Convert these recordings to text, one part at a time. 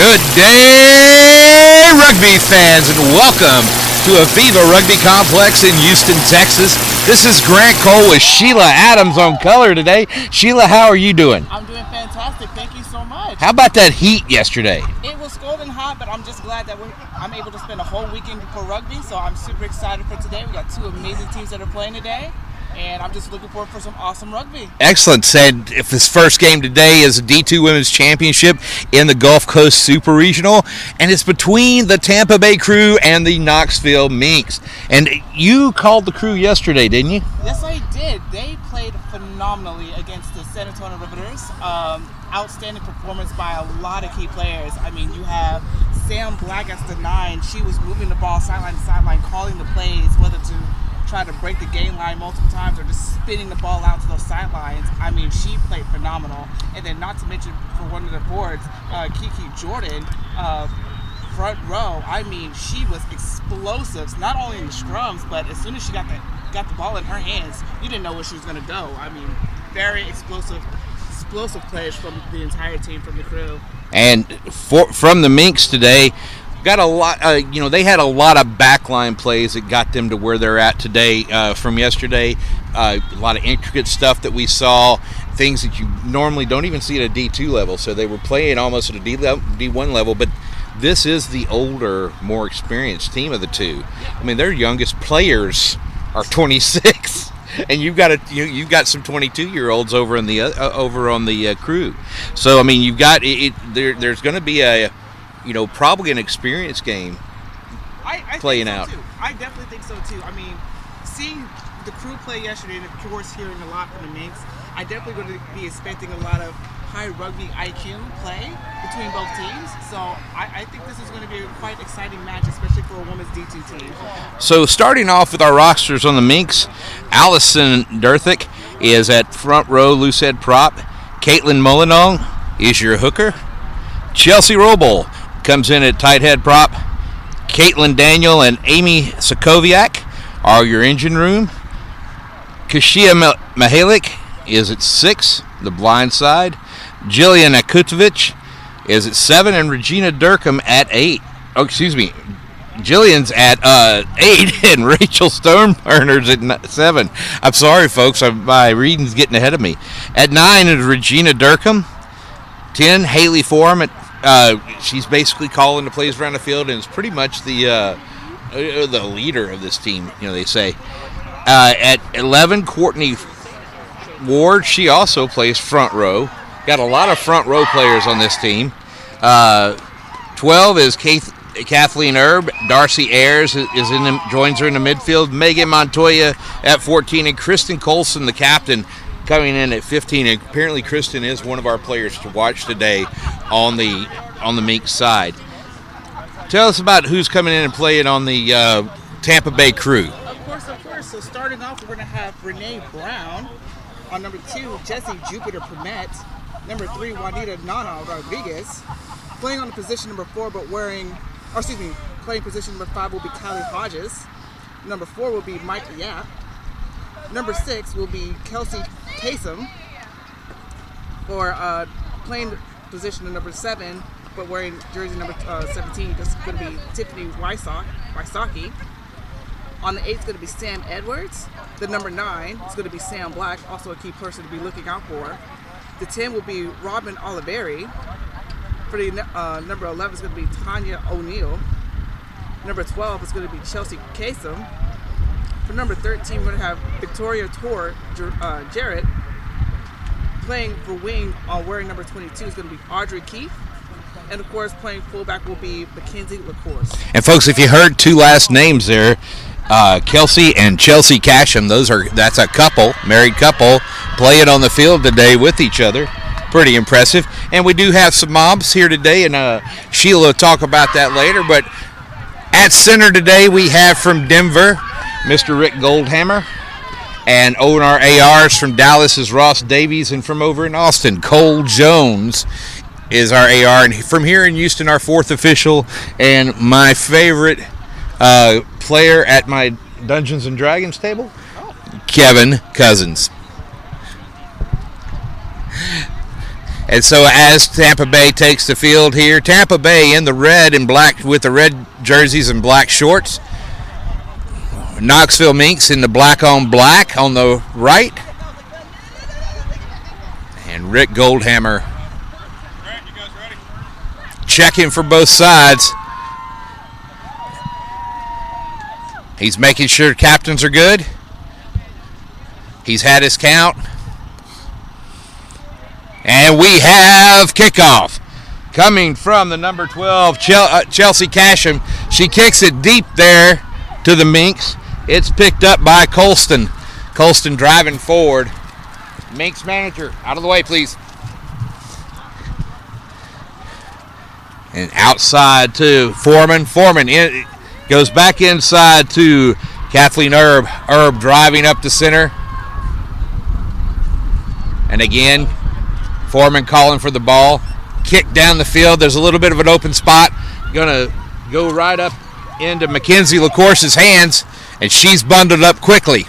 Good day, rugby fans, and welcome to Aviva Rugby Complex in Houston, Texas. This is Grant Cole with Sheila Adams on color today. Sheila, how are you doing? I'm doing fantastic. Thank you so much. How about that heat yesterday? It was cold and hot, but I'm just glad that I'm able to spend a whole weekend for rugby, so I'm super excited for today. We got two amazing teams that are playing today, and I'm just looking forward for some awesome rugby. Excellent. Said if this first game today is a D2 Women's Championship in the Gulf Coast Super Regional, and it's between the Tampa Bay Crew and the Knoxville Minks. And you called the Crew yesterday, didn't you? Yes, I did. They played phenomenally against the San Antonio Riveters. Outstanding performance by a lot of key players. I mean, you have Sam Black as the 9. She was moving the ball sideline to sideline, calling the plays, whether to try to break the game line multiple times or just spinning the ball out to those sidelines. I mean, she played phenomenal. And then not to mention for one of the boards, Kiki Jordan, front row. I mean, she was explosive, not only in the scrums, but as soon as she got the ball in her hands, you didn't know where she was going to go. I mean, very explosive players from the entire team, from the Crew. And from the Minks today, got a lot. They had a lot of backline plays that got them to where they're at today. From yesterday, a lot of intricate stuff that we saw, things that you normally don't even see at a D2 level. So they were playing almost at a D1 level, but this is the older, more experienced team of the two. I mean, their youngest players are 26. And you've got some 22-year-olds over in the over on the Crew, so I mean you've got it. There's going to be probably an experience game playing out. Too. I definitely think so too. I mean, seeing the Crew play yesterday, and of course hearing a lot from the Minks, I definitely going to be expecting a lot of high rugby IQ play between both teams. So I think this is going to be a quite exciting match, especially for a women's D2 team. So starting off with our rosters on the Minks, Allison Durthick is at front row loosehead prop. Caitlyn Molina is your hooker. Chelsea Roble comes in at tight head prop. Caitlin Daniel and Amy Sokoviak are your engine room. Kashia Mihalik is at 6, the blind side. Jillian Akutovich is at 7, and Regina Durkham at 8. Oh, excuse me. Jillian's at 8, and Rachel Stoneburner's at 7. I'm sorry, folks. My reading's getting ahead of me. At 9 is Regina Durkham. 10, Haley Forum. She's basically calling the plays around the field and is pretty much the leader of this team, they say. At 11, Courtney Ward. She also plays front row. Got a lot of front row players on this team. 12 is Kathleen Erb. Darcy Ayers joins her in the midfield. Megan Montoya at 14, and Kristen Colson, the captain, coming in at 15. And apparently Kristen is one of our players to watch today on the Minks side. Tell us about who's coming in and playing on the Tampa Bay Crew. Of course. So starting off, we're going to have Renee Brown. On number 2, Jessie Jupiter Permet. Number 3, Juanita Nana Rodriguez. Playing on the position number 4, playing position number 5 will be Kylie Hodges. Number 4 will be Mike Yap. Number 6 will be Kelsey Kasem. For playing position number 7, but wearing jersey number 17, this is going to be Tiffany Wysocki. On the 8 is going to be Sam Edwards. The number 9 is going to be Sam Black, also a key person to be looking out for. The 10 will be Robin Oliveri. For the number 11 is going to be Tanya O'Neill. Number 12 is going to be Chelsea Kasem. For number 13, we're going to have Victoria Jarrett. Playing for wing wearing number 22 is going to be Audrey Keefe. And of course, playing fullback will be Mackenzie LaCourse. And folks, if you heard two last names there, Kelsey and Chelsea Casham, that's a couple, married couple, playing on the field today with each other. Pretty impressive. And we do have some moms here today, and Sheila will talk about that later. But at center today, we have from Denver, Mr. Rick Goldhammer. And on our ARs from Dallas is Ross Davies, and from over in Austin, Cole Jones is our AR. And from here in Houston, our 4th official, and my favorite player at my Dungeons and Dragons table, Kevin Cousins. And so as Tampa Bay takes the field here, Tampa Bay in the red and black with the red jerseys and black shorts. Knoxville Minx in the black on black on the right. And Rick Goldhammer checking for both sides. He's making sure captains are good. He's had his count. And we have kickoff. Coming from the number 12, Chelsea Casham. She kicks it deep there to the Minx. It's picked up by Colston. Colston driving forward. Minx manager, out of the way, please. And outside to Foreman. Foreman goes back inside to Kathleen Erb. Erb driving up the center. And again, Foreman calling for the ball. Kick down the field. There's a little bit of an open spot. Gonna go right up into Mackenzie LaCourse's hands, and she's bundled up quickly.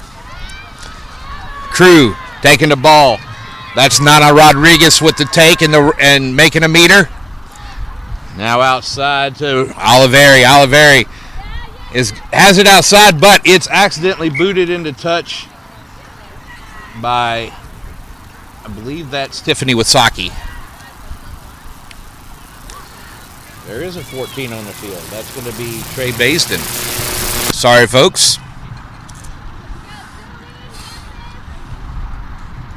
Crew taking the ball. That's Nana Rodriguez with the take and making a meter. Now outside to Oliveri. Oliveri has it outside, but it's accidentally booted into touch by, I believe that's Tiffany Wasaki. There is a 14 on the field. That's going to be Trey Basden. Sorry, folks.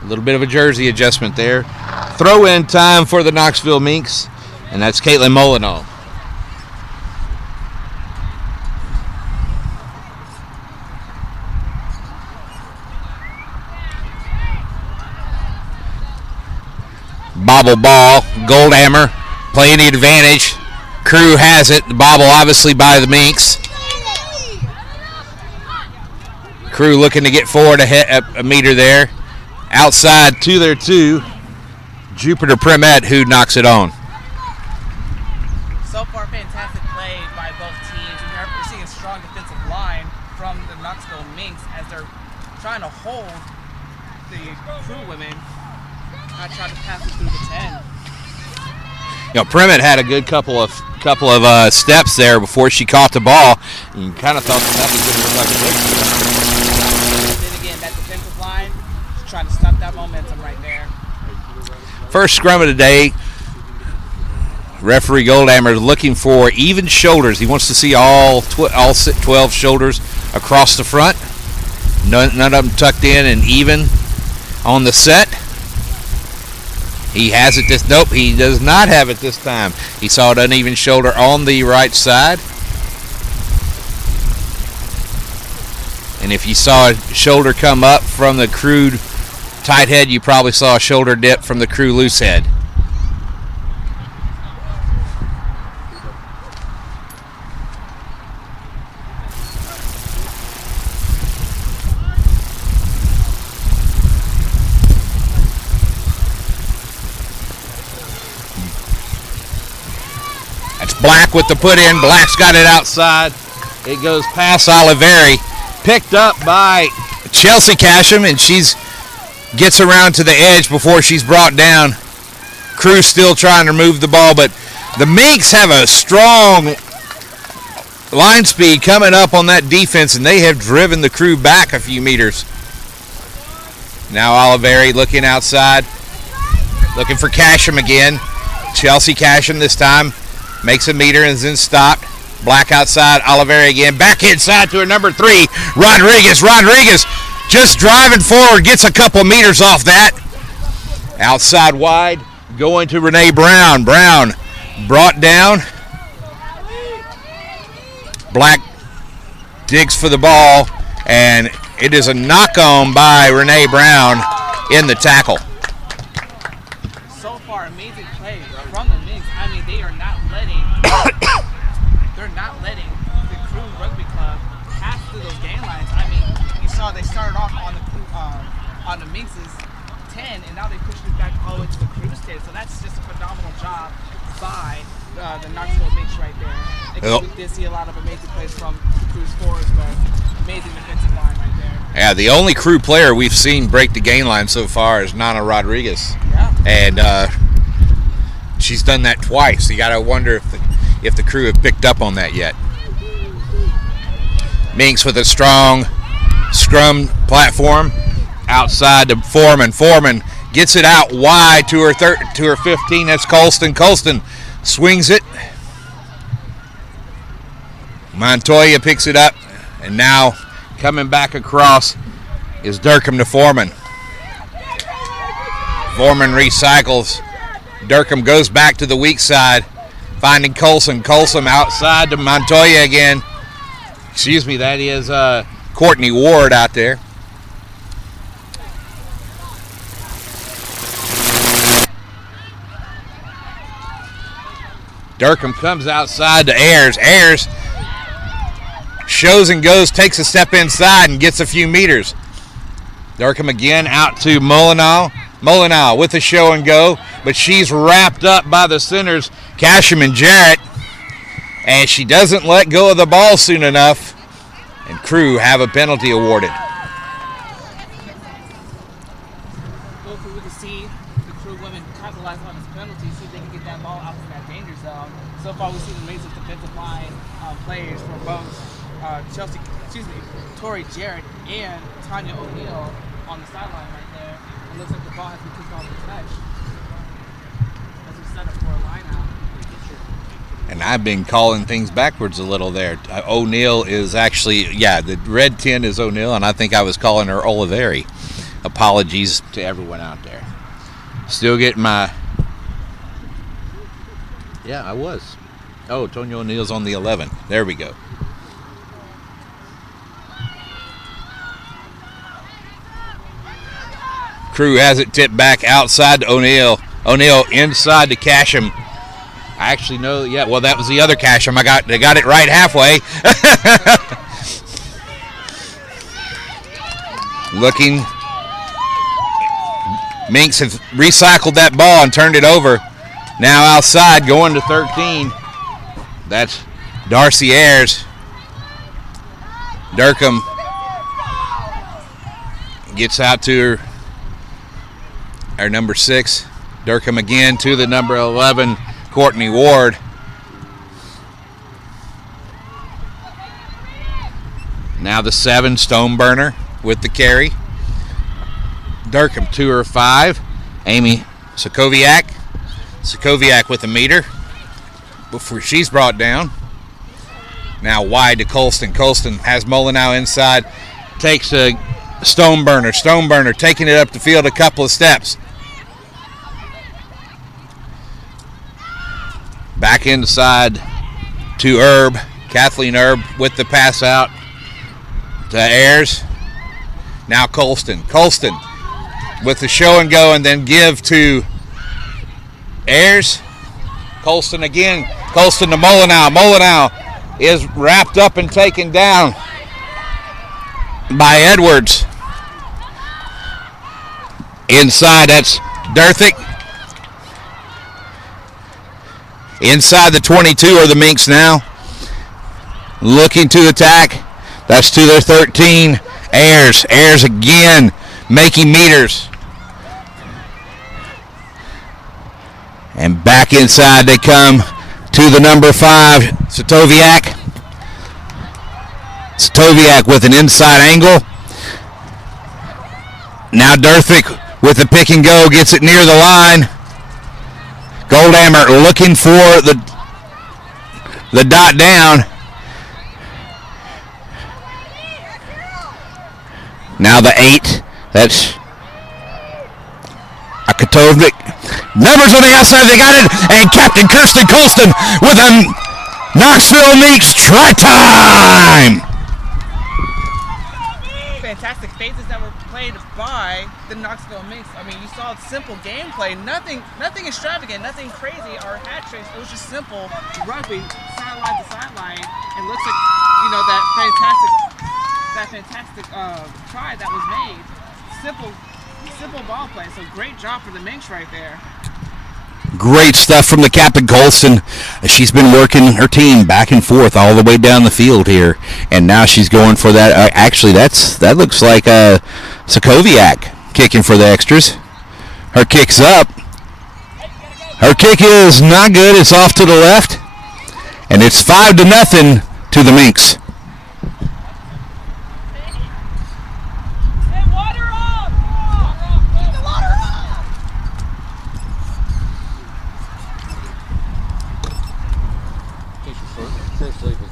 A little bit of a jersey adjustment there. Throw-in time for the Knoxville Minx, and that's Caitlyn Molina. Bobble ball, Goldhammer playing the advantage. Crew has it. The bobble obviously by the Minx. Crew looking to get forward a meter there. Outside to their two. Jupiter Primet who knocks it on. So far, fantastic play by both teams. We're seeing a strong defensive line from the Knoxville Minx as they're trying to hold the Crew women. Not trying to pass it through the 10. You know, Primet had a good couple of steps there before she caught the ball. You kind of thought that was going to look like a breakthrough. Then again, that defensive line is trying to stop that momentum right there. First scrum of the day. Referee Goldhammer is looking for even shoulders. He wants to see all 12 shoulders across the front. None of them tucked in and even on the set. He has it nope, he does not have it this time. He saw an uneven shoulder on the right side. And if you saw a shoulder come up from the Crew tight head, you probably saw a shoulder dip from the Crew loose head. Black with the put in. Black's got it outside. It goes past Oliveri. Picked up by Chelsea Casham, and she's gets around to the edge before she's brought down. Crew still trying to move the ball, but the Minx have a strong line speed coming up on that defense, and they have driven the Crew back a few meters. Now Oliveri looking outside, looking for Casham again. Chelsea Casham this time. Makes a meter and is then stopped. Black outside. Oliveri again. Back inside to her number 3. Rodriguez. Rodriguez just driving forward. Gets a couple meters off that. Outside wide. Going to Renee Brown. Brown brought down. Black digs for the ball. And it is a knock on by Renee Brown in the tackle. So far, amazing play from the Minx. I mean, they are not letting the Crew Rugby Club pass through those game lines. I mean, you saw they started off on the Minx's 10, and now they pushed it back all the way to the Crew's 10. So that's just a phenomenal job by the Knoxville Minx right there. Again, we did see a lot of amazing plays from the Crew's forwards, but amazing defensive line right there. Yeah, the only Crew player we've seen break the gain line so far is Nana Rodriguez. Yeah. And she's done that twice. You got to wonder if the crew have picked up on that yet. Minks with a strong scrum platform outside to Foreman. Foreman gets it out wide to her 15. That's Colston. Colston swings it. Montoya picks it up, and now coming back across is Durkham to Foreman. Foreman recycles. Durkham goes back to the weak side, finding Colson. Colson outside to Montoya again. Excuse me, that is Courtney Ward out there. Durkham comes outside to Ayers. Ayers shows and goes, takes a step inside and gets a few meters. Durkham again out to Molina. Molina with a show and go, but she's wrapped up by the centers, Casham and Jarrett, and she doesn't let go of the ball soon enough, and crew have a penalty awarded. Hopefully we can see the crew women capitalize on this penalty, see if they can get that ball out of that danger zone. So far we've seen amazing defensive line players for both Tori Jarrett and Tanya O'Neill on the sideline right there. It looks like the ball has been kicked off the touch as we set up for a line out. And I've been calling things backwards a little there. O'Neill is actually, the red 10 is O'Neill, and I think I was calling her Oliveri. Apologies to everyone out there. Still getting my... Yeah, I was. Oh, Tonya O'Neill's on the 11. There we go. Crew has it tipped back outside to O'Neill. O'Neill inside to Casham. I actually know, well, that was the other Casham. They got it right halfway. Looking. Minks have recycled that ball and turned it over. Now outside, going to 13. That's Darcy Ayers. Durkham gets out to our number 6. Durkham again to the number 11, Courtney Ward. Now the 7, Stoneburner with the carry. Durkham to her 5, Amy Sokoviak. Sokoviak with a meter before she's brought down. Now wide to Colston. Colston has Molyneux inside, takes a Stoneburner. Stoneburner taking it up the field a couple of steps. Back inside to Erb. Kathleen Erb with the pass out to Ayers. Now Colston. Colston with the show and go and then give to Ayers. Colston again. Colston to Molyneux. Molyneux is wrapped up and taken down by Edwards. Inside, that's Durthick. Inside the 22 are the Minks now. Looking to attack. That's to their 13. Ayers. Ayers again making meters. And back inside they come to the number 5, Sotoviak. Sotoviak with an inside angle. Now Durthick with the pick and go, gets it near the line. Goldhammer looking for the dot down. Now the 8, that's Akatovnik. Numbers on the outside, they got it, and Captain Kirsten Colston with a Knoxville Meeks try time. Fantastic phases that were played by the Knoxville Minks. I mean, you saw simple gameplay, nothing extravagant, nothing crazy or hat tricks. It was just simple rugby, sideline to sideline, and looks like that fantastic try that was made. Simple ball play. So great job for the Minks right there. Great stuff from the Captain Colston. She's been working her team back and forth all the way down the field here, and now she's going for that. Actually, that looks like Sokoviak kicking for the extras. Her kick's up. Her kick is not good. It's off to the left. And it's 5-0 to the Minks.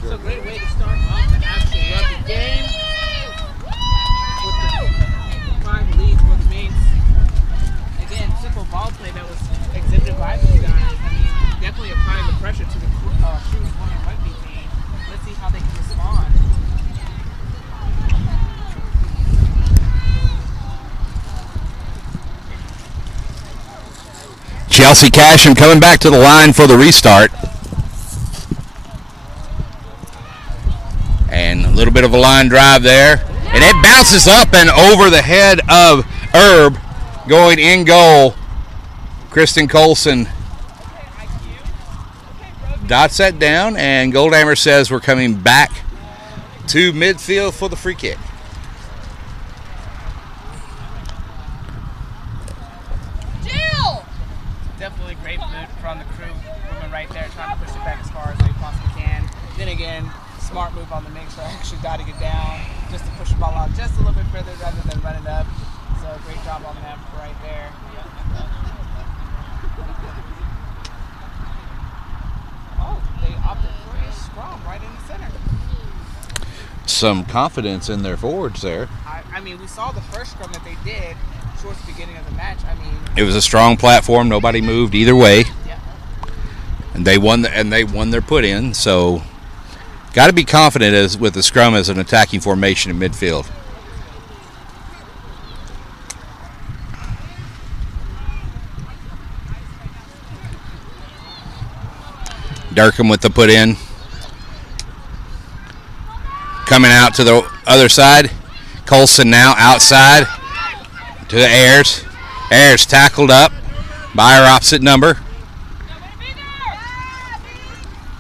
It's a great way to start off the actual rugby game with the 5 leads for the Minks. Again, simple ball play that was exhibited by these guys. I mean, definitely applying the pressure to the Crew Women rugby team. Let's see how they can respond. Chelsea Casham coming back to the line for the restart. And a little bit of a line drive there. And it bounces up and over the head of Herb, going in goal. Kristen Colson dots that down, and Goldhammer says we're coming back to midfield for the free kick. Definitely great move from the Crew women right there, trying to push it back as far as they possibly can. Then again, smart move on the Minks. I actually got to get down just to push the ball out just a little bit further rather than run it up. So great job on them right there. Oh, they opted for a scrum right in the center. Some confidence in their forwards there. I mean, we saw the first scrum that they did towards the beginning of the match. I mean, it was a strong platform. Nobody moved either way. Yeah. And they won their put in. So got to be confident as with the scrum as an attacking formation in midfield. Durkham with the put in. Coming out to the other side. Colson now outside to the Ayers. Ayers tackled up by her opposite number.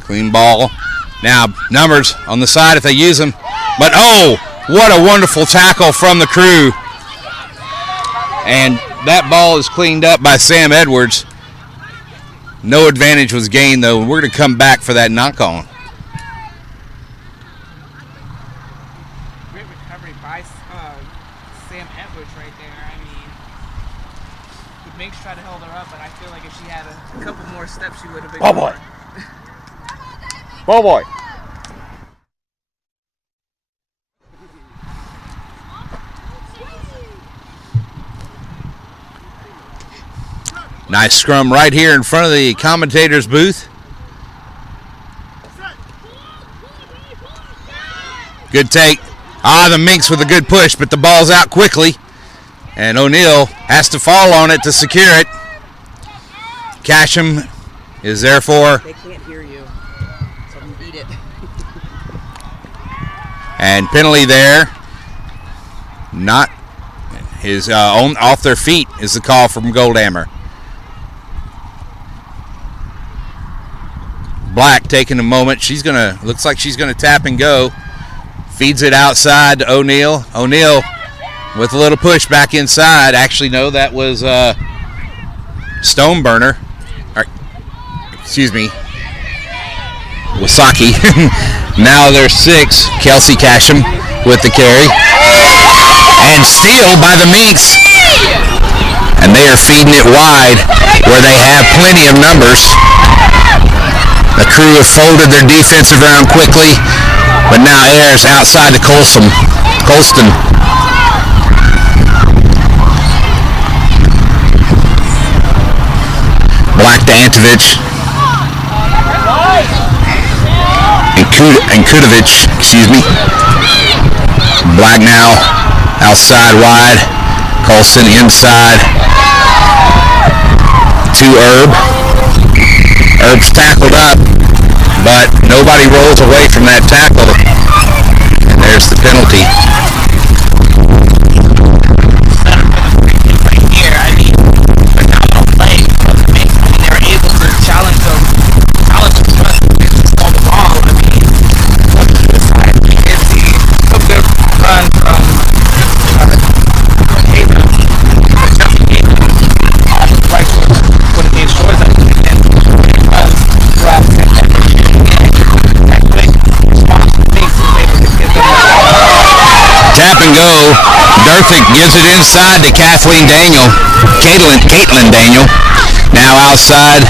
Clean ball. Now numbers on the side if they use them. But oh, what a wonderful tackle from the Crew. And that ball is cleaned up by Sam Edwards. No advantage was gained though. We're going to come back for that knock on. great recovery by Sam Edwards right there. I mean, the Minks tried to hold her up, but I feel like if she had a couple more steps, she would have been. Ball boy. Ball boy. Nice scrum right here in front of the commentator's booth. Good take. The Minks with a good push, but the ball's out quickly. And O'Neill has to fall on it to secure it. Casham is therefore. They can't hear you, so beat it. And penalty there. Not his off their feet is the call from Goldhammer. Black taking a moment. Looks like she's gonna tap and go. Feeds it outside to O'Neill. O'Neill with a little push back inside. Actually, no, that was Stoneburner. Excuse me, Wasaki. Now there's 6. Kelsey Casham with the carry. And steal by the Minks. And they are feeding it wide where they have plenty of numbers. The Crew have folded their defensive round quickly, but now Ayers outside to Colston. Black to Antovich. And Kudovich, excuse me. Black now outside wide. Colston inside to Herb. Herb's tackled up, but nobody rolls away from that tackle. And there's the penalty. Right here, I mean, phenomenal play from the Minks. I mean, they were able to challenge them on the ball. I mean, it's a good run from Caitlyn. Right when it destroys them. Derthick gives it inside to Kathleen Daniel. Caitlyn Daniel. Now outside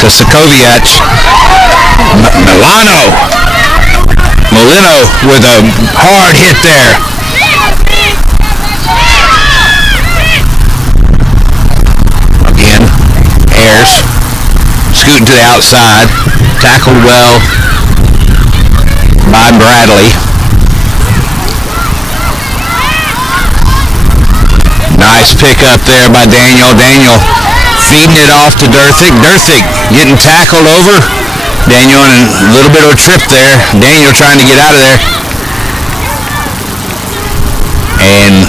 to Sokoviach. Molino with a hard hit there. Again, Ayers scooting to the outside. Tackled well by Bradley. Nice pick up there by Daniel. Daniel feeding it off to Derthick. Derthick getting tackled over. Daniel in a little bit of a trip there. Daniel trying to get out of there. And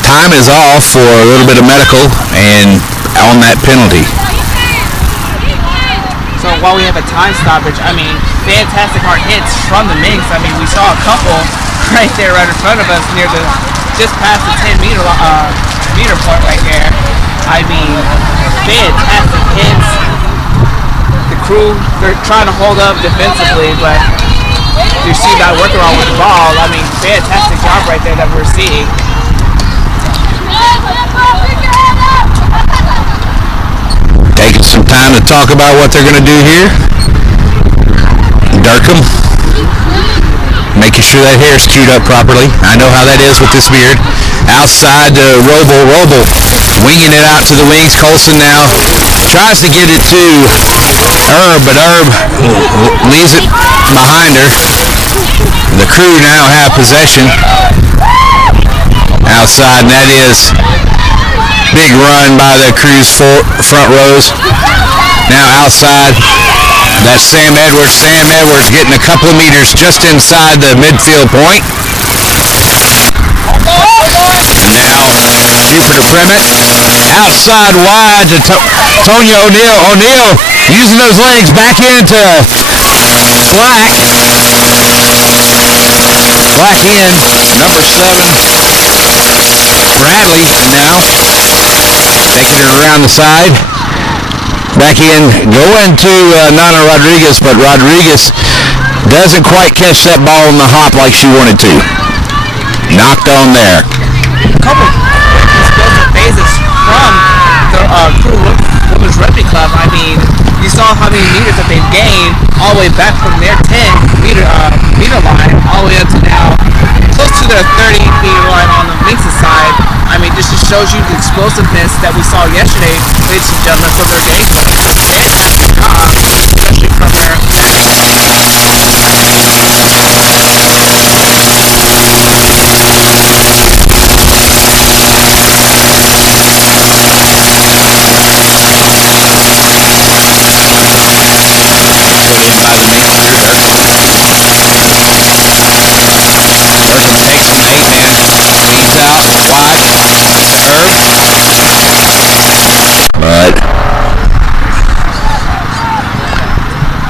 time is off for a little bit of medical and on that penalty. So while we have a time stoppage, I mean, fantastic hard hits from the Minks. I mean, we saw a couple right there, right in front of us, near the just past the 10-meter meter point right there. I mean, fantastic hits. The crew, they're trying to hold up defensively, but you see that workaround with the ball. I mean, fantastic job right there that we're seeing. Taking some time to talk about what they're going to do here. Durkham making sure that hair's queued up properly. I know how that is with this beard. Outside to Roble winging it out to the wings. Colson now tries to get it to Herb, but Herb leaves it behind her. The crew now have possession outside, and that is big run by the crew's front rows. Now outside, that's Sam Edwards. Sam Edwards getting a couple of meters just inside the midfield point. Now Jupiter Primmett outside wide to Tonya O'Neill. O'Neill using those legs back into Black. Black in, number 7. Bradley now taking it around the side. Back in, going to Nana Rodriguez, but Rodriguez doesn't quite catch that ball in the hop like she wanted to. Knocked on there. A couple explosive phases from the crew women's rugby club. I mean, you saw how many meters that they've gained all the way back from their 10-meter line all the way up to now close to their 30-meter line on the Minx side. I mean, this just shows you the explosiveness that we saw yesterday, ladies and gentlemen, from their game plan. Fantastic job, especially from their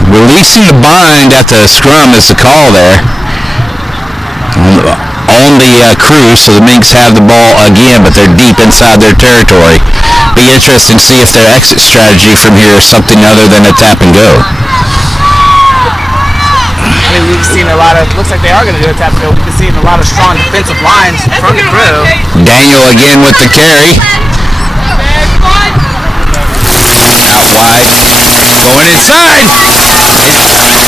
Releasing the bind at the scrum is the call there on the crew, so the Minks have the ball again, but they're deep inside their territory. Be interesting to see if their exit strategy from here is something other than a tap and go. I mean, we've seen a lot of, looks like they are going to do a tap and go. We've been seeing a lot of strong defensive lines from the crew. Daniel again with the carry. Out wide. Going inside.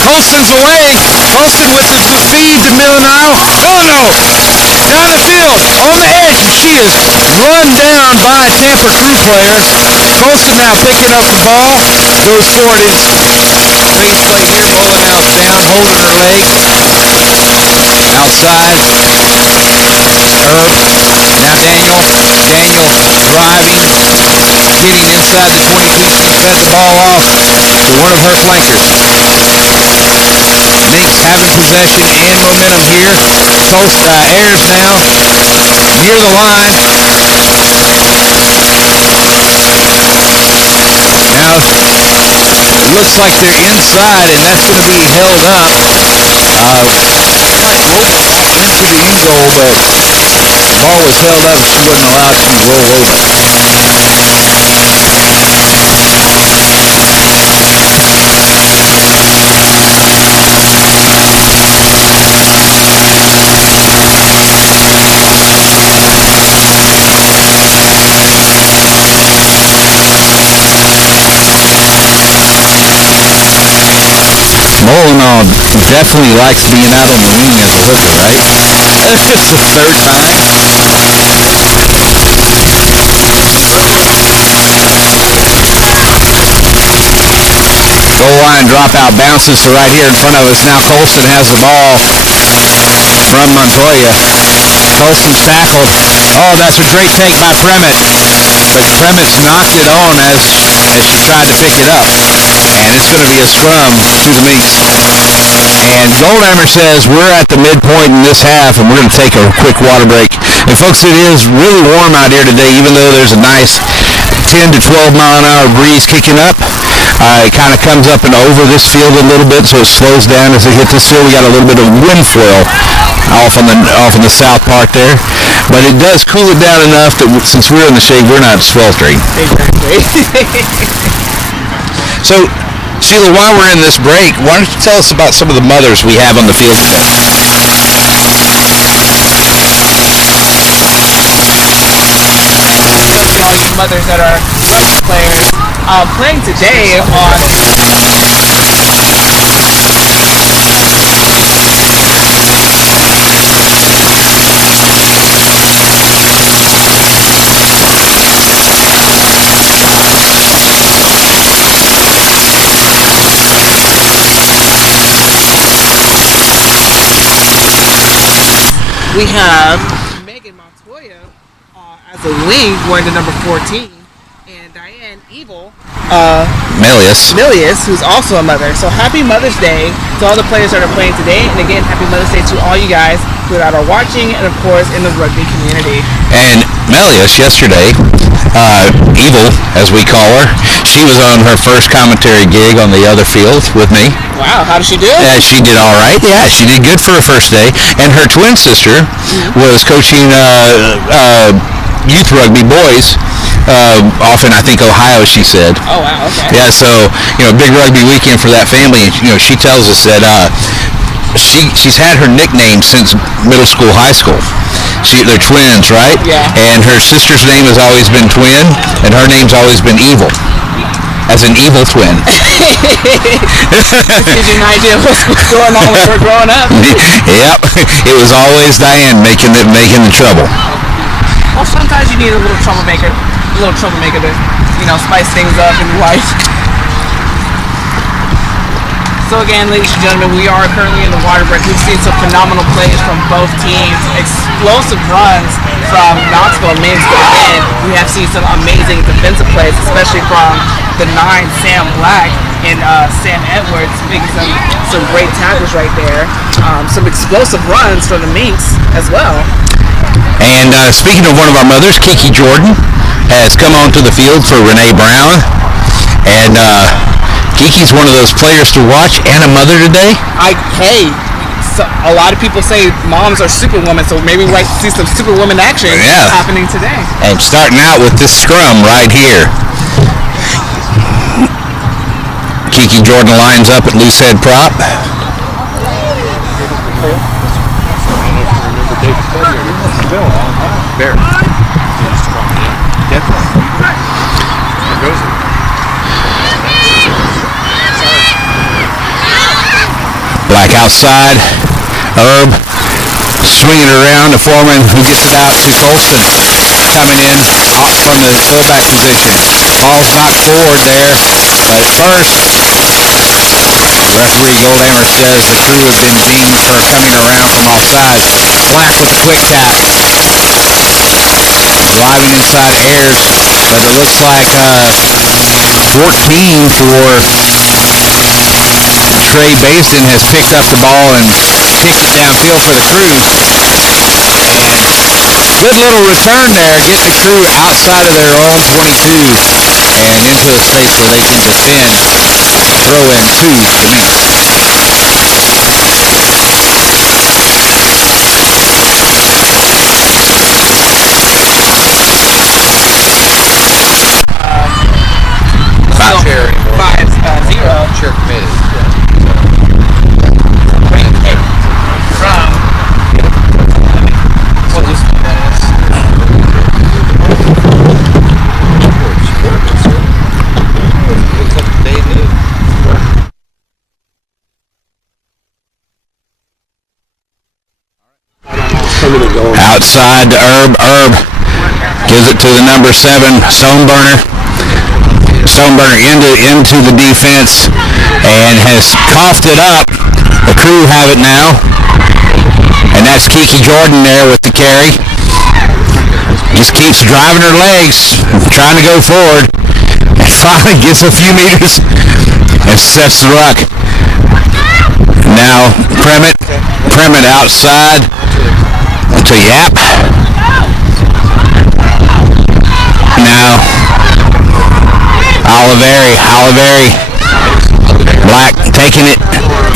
Colson's away. Colson with the feed to Milano. Milano down the field on the edge. She is run down by a Tampa crew player. Colson now picking up the ball. Goes for it in clean slate here. Molino's down, holding her leg. Outside. Herb. Now Daniel. Daniel driving. Getting inside the 20 feet. She fed the ball off to one of her flankers. Minks having possession and momentum here. Ayers now near the line. Now it looks like they're inside, and that's going to be held up. Roble went to the end goal, but ball was held up. She wasn't allowed to roll over. Molina definitely likes being out on the wing as a hooker, right? That's just the third time. Goal line dropout bounces to right here in front of us. Now Colston has the ball from Montoya. Colston's tackled. Oh, that's a great take by Premet. But Premet's knocked it on as she tried to pick it up. And it's going to be a scrum to the Minks. And Goldhammer says we're at the midpoint in this half and we're going to take a quick water break. And folks, it is really warm out here today, even though there's a nice 10 to 12 mile an hour breeze kicking up. It kind of comes up and over this field a little bit, so it slows down as it hits this field. We got a little bit of wind swirl off on the south part there, but it does cool it down enough that since we're in the shade, we're not sweltering. Exactly. So, Sheila, while we're in this break, why don't you tell us about some of the mothers we have on the field today? All you mothers that are rugby players playing today on. We have Megan Montoya as a wing wearing the number 14, and Diane Evil Milius, who's also a mother. So happy Mother's Day to all the players that are playing today, and again, happy Mother's Day to all you guys who are watching, and of course in the rugby community. And Milius yesterday, Evil as we call her, she was on her first commentary gig on the other field with me. Wow, how did she do? She did all right. Yeah, she did good for her first day. And her twin sister was coaching youth rugby boys off in, I think, Ohio, she said. Oh, wow, okay. Yeah, so, big rugby weekend for that family. She tells us that she's had her nickname since middle school, high school. They're twins, right? Yeah. And her sister's name has always been Twin, and her name's always been Evil. As an evil twin. Gives you an idea of what's going on with her growing up. Yep, it was always Diane making the trouble. Well, sometimes you need a little troublemaker to, spice things up in life. So again, ladies and gentlemen, we are currently in the water break. We've seen some phenomenal plays from both teams, explosive runs from Knoxville and Minks, but again, we have seen some amazing defensive plays, especially from the 9, Sam Black, and Sam Edwards, making some great tackles right there. Some explosive runs from the Minks as well. And speaking of one of our mothers, Kiki Jordan has come onto the field for Renee Brown. And Kiki's one of those players to watch and a mother today. So a lot of people say moms are superwomen, so maybe we might see some superwoman action happening today. And starting out with this scrum right here. Kiki Jordan lines up at loose head prop. Black outside. Herb swinging it around to Foreman, who gets it out to Colston. Coming in off from the fullback position. Ball's knocked forward there, but at first, referee Goldhammer says the crew have been dinged for coming around from offside. Black with a quick tap. Driving inside of Ayers, but it looks like 14 for Trey Basin has picked up the ball and kicked it downfield for the crew. Good little return there, getting the crew outside of their own 22 and into a space where they can defend. Throw in 2 for the Minks. Still 5-0. Sure committed. outside to Herb. Herb gives it to the number 7, Stoneburner. Stoneburner into the defense and has coughed it up. The Crew have it now. And that's Kiki Jordan there with the carry. Just keeps driving her legs, trying to go forward. And finally gets a few meters and sets the ruck. Now Primmett outside to Yap. Now Oliveri. Black taking it,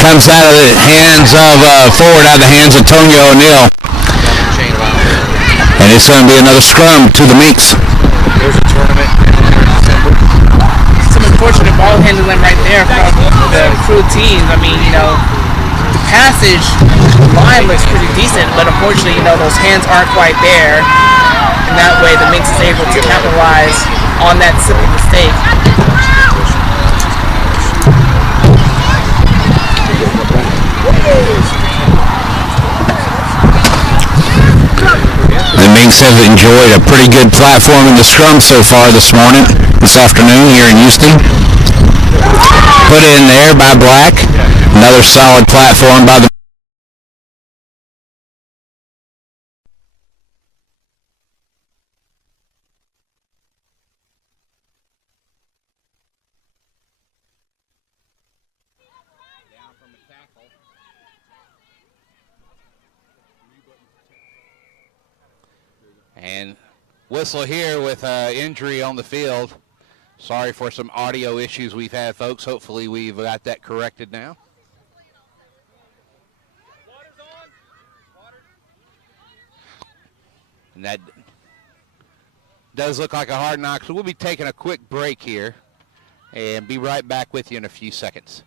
comes out of the hands of forward out of the hands of Tonio O'Neill. And it's going to be another scrum to the Minks. There's a tournament in December. Some unfortunate ball handling right there from the Crew teams. I mean, the passage line looks pretty decent, but unfortunately, those hands aren't quite there. And that way the Minks is able to capitalize on that simple mistake. The Minks have enjoyed a pretty good platform in the scrum so far this afternoon here in Houston. Put in there by Black. Another solid platform by the And whistle here with injury on the field. Sorry for some audio issues we've had, folks. Hopefully we've got that corrected now. And that does look like a hard knock. So we'll be taking a quick break here and be right back with you in a few seconds.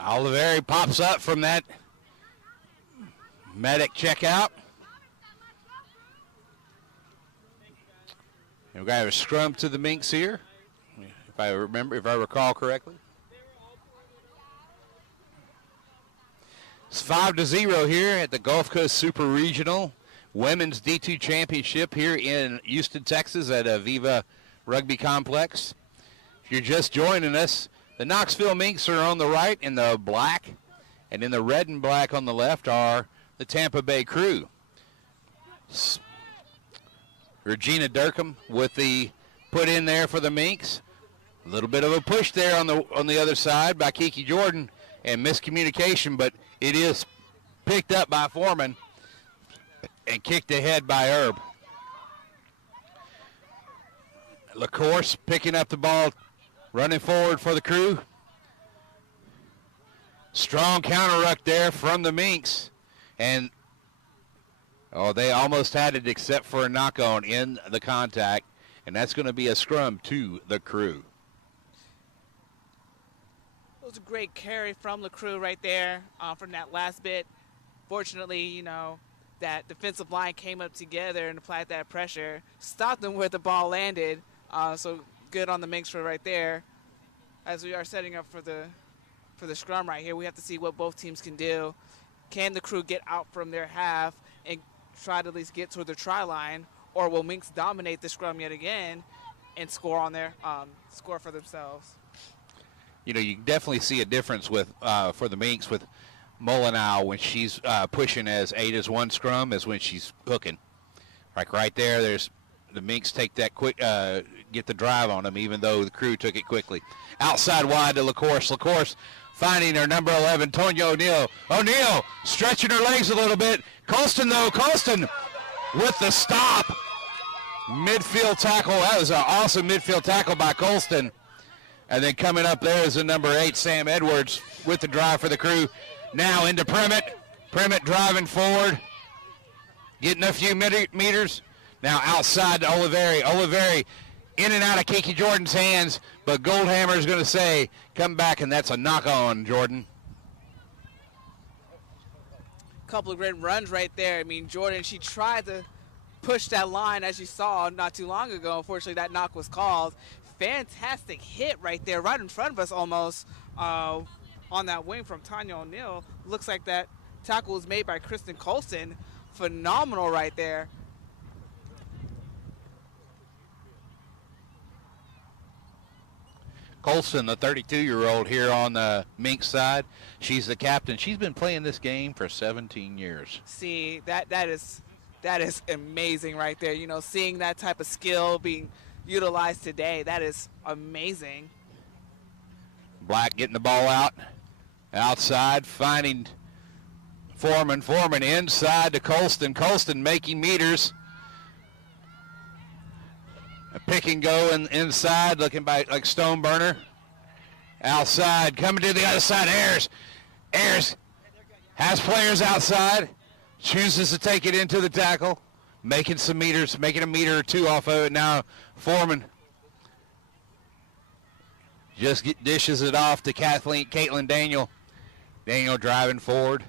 Oliveri pops up from that medic checkout. And we've got a scrum to the Minks here, if I recall correctly. It's 5-0 here at the Gulf Coast Super Regional Women's D2 Championship here in Houston, Texas at Viva Rugby Complex. If you're just joining us, the Knoxville Minks are on the right in the black, and in the red and black on the left are the Tampa Bay Crew. Regina Durkham with the put in there for the Minks. A little bit of a push there on the other side by Kiki Jordan and miscommunication, but it is picked up by Foreman and kicked ahead by Herb. LaCourse picking up the ball, running forward for the Crew. Strong counter ruck there from the Minks. And, they almost had it except for a knock-on in the contact. And that's going to be a scrum to the Crew. It was a great carry from the Crew right there from that last bit. Fortunately, that defensive line came up together and applied that pressure. Stopped them where the ball landed. So good on the Minks for right there. As we are setting up for the scrum right here, we have to see what both teams can do. Can the Crew get out from their half and try to at least get to the try line, or will Minks dominate the scrum yet again and score on their score for themselves? You definitely see a difference with for the Minks with Molina when she's pushing as 8 as 1 scrum is when she's hooking. Like right there, there's the Minks take that quick, get the drive on them, even though the Crew took it quickly. Outside wide to LaCourse. LaCourse finding her number 11, Tonya O'Neill. O'Neill stretching her legs a little bit. Colston, though. Colston with the stop. Midfield tackle. That was an awesome midfield tackle by Colston. And then coming up there is the number 8, Sam Edwards, with the drive for the Crew. Now into Primmett. Primmett driving forward. Getting a few meters. Now outside to Oliveri. Oliveri in and out of Kiki Jordan's hands, but Goldhammer is going to say, come back, and that's a knock on, Jordan. Couple of great runs right there. I mean, Jordan, she tried to push that line, as you saw not too long ago. Unfortunately, that knock was called. Fantastic hit right there, right in front of us almost, on that wing from Tonya O'Neill. Looks like that tackle was made by Kristen Colston. Phenomenal right there. Colston, the 32-year-old here on the Minks side. She's the captain. She's been playing this game for 17 years. See, that is amazing right there. You know, seeing that type of skill being utilized today, that is amazing. Black getting the ball out. Outside, finding Foreman. Foreman inside to Colston. Colston making meters. A pick and go inside, looking like Stoneburner. Outside, coming to the other side, Ayers. Ayers has players outside, chooses to take it into the tackle, making some meters, making a meter or two off of it. Now Foreman just dishes it off to Caitlyn Daniel. Daniel driving forward.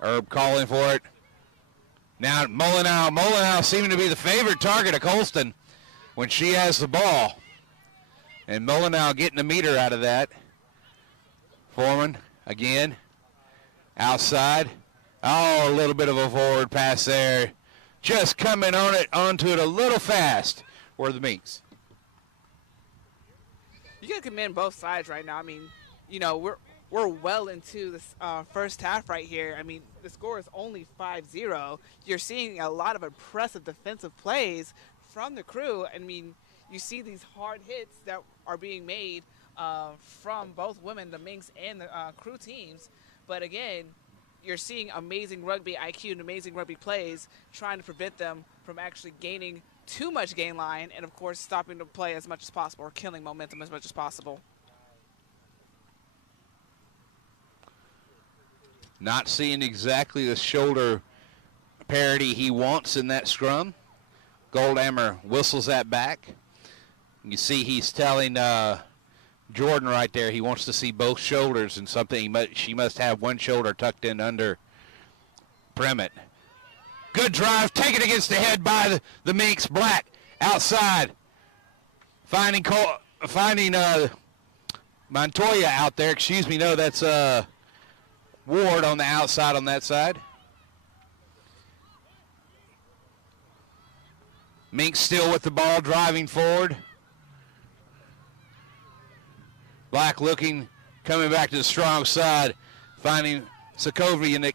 Herb calling for it. Now Molyneux seeming to be the favorite target of Colston when she has the ball. And Molyneux getting a meter out of that. Foreman again. Outside. Oh, a little bit of a forward pass there. Just coming onto it a little fast for the Minks. You got to commend both sides right now. I mean, you know, we're well into this first half right here. I mean, the score is only 5-0. You're seeing a lot of impressive defensive plays from the Crew. I mean, you see these hard hits that are being made from both women, the Minks and the Crew teams. But again, you're seeing amazing rugby IQ and amazing rugby plays, trying to prevent them from actually gaining too much gain line and, of course, stopping the play as much as possible or killing momentum as much as possible. Not seeing exactly the shoulder parity he wants in that scrum. Goldhammer whistles that back. You see he's telling Jordan right there he wants to see both shoulders and something. She must have one shoulder tucked in under Primmett. Good drive, taken against the head by the Minks. Black outside. Finding Montoya out there. Excuse me, no, that's Ward on the outside on that side. Minks still with the ball, driving forward. Black looking, coming back to the strong side, finding Sokovnik.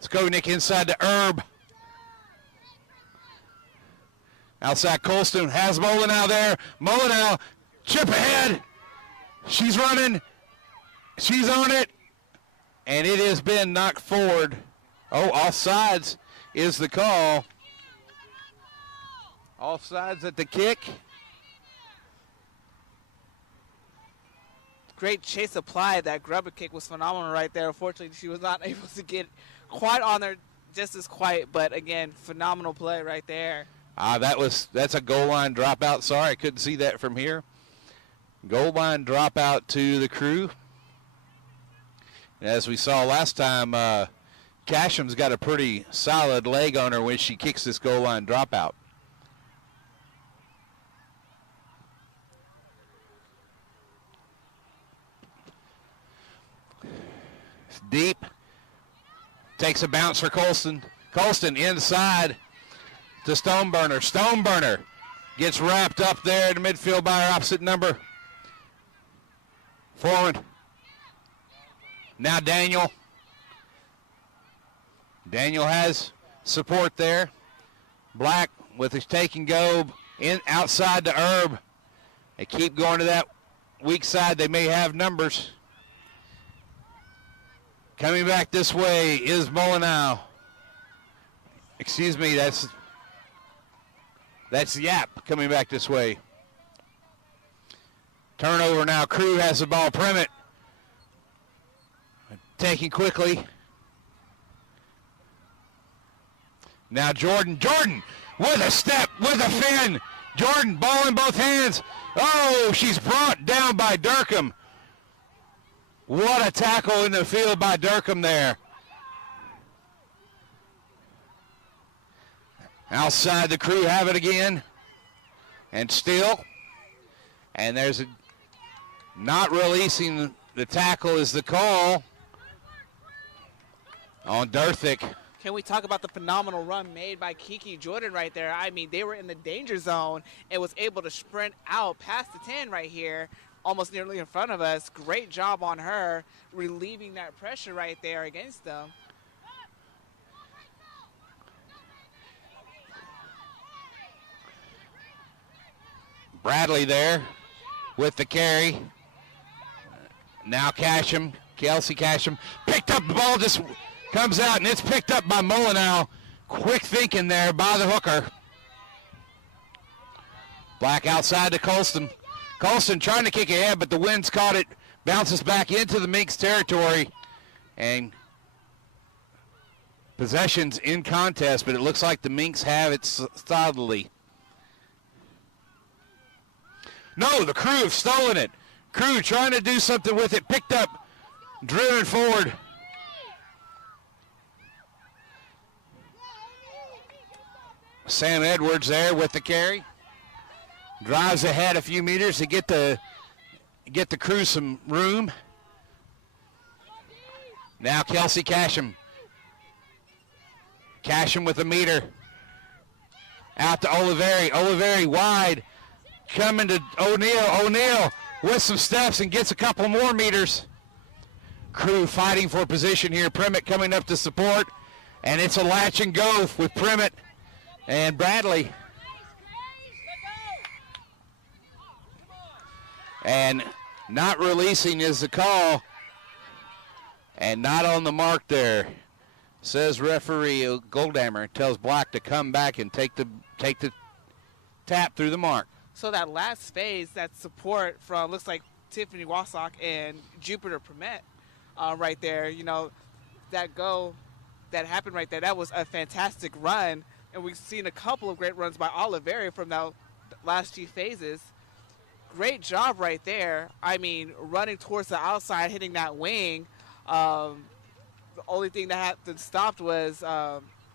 Sokovnik inside to Herb. Outside Colston has Molyneux there. Molyneux, chip ahead. She's running. She's on it. And it has been knocked forward. Oh, offsides is the call. Offsides at the kick. Great chase applied. That grubber kick was phenomenal right there. Unfortunately, she was not able to get quite on there just as quite. But, again, phenomenal play right there. That's a goal line dropout. Sorry, I couldn't see that from here. Goal line dropout to the Crew. As we saw last time, Casham's got a pretty solid leg on her when she kicks this goal line dropout. It's deep. Takes a bounce for Colston. Colston inside to Stoneburner. Stoneburner gets wrapped up there in the midfield by her opposite number Forward. Now Daniel. Daniel has support there. Black with his take and go in outside the herb. They keep going to that weak side. They may have numbers. Coming back this way is Molina. Excuse me, that's Yap coming back this way. Turnover now. Crew has the ball. Primmett taking quickly. Now Jordan with a step, with a fin. Jordan, ball in both hands. Oh, she's brought down by Durkham. What a tackle in the field by Durkham there. Outside, the Crew have it again. And still. And there's a not releasing the tackle is the call on Durthick. Can we talk about the phenomenal run made by Kiki Jordan right there? I mean, they were in the danger zone and was able to sprint out past the 10 right here, almost nearly in front of us. Great job on her, relieving that pressure right there against them. Bradley there with the carry. Now Kelsey Casham picked up the ball, just comes out, and it's picked up by Molina. Quick thinking there by the hooker. Black outside to Colston. Colston trying to kick ahead, but the wind's caught it. Bounces back into the Minks territory. And possessions in contest, but it looks like the Minks have it solidly. No, the Crew have stolen it. Crew trying to do something with it. Picked up, driven forward. Sam Edwards there with the carry. Drives ahead a few meters to get the Crew some room. Now Kelsey Casham. Casham with a meter. Out to Oliveri. Oliveri wide. Coming to O'Neal. O'Neal with some steps and gets a couple more meters. Crew fighting for position here. Primmett coming up to support. And it's a latch and go with Primmett and Bradley. And not releasing is the call. And not on the mark there. Says referee Goldhammer, tells Black to come back and take the tap through the mark. So that last phase, that support from, looks like Tiffany Wassock and Jupiter Primmett right there, you know, that go that happened right there, that was a fantastic run. And we've seen a couple of great runs by Oliveri from the last few phases. Great job right there. I mean, running towards the outside, hitting that wing. The only thing that had to stopped was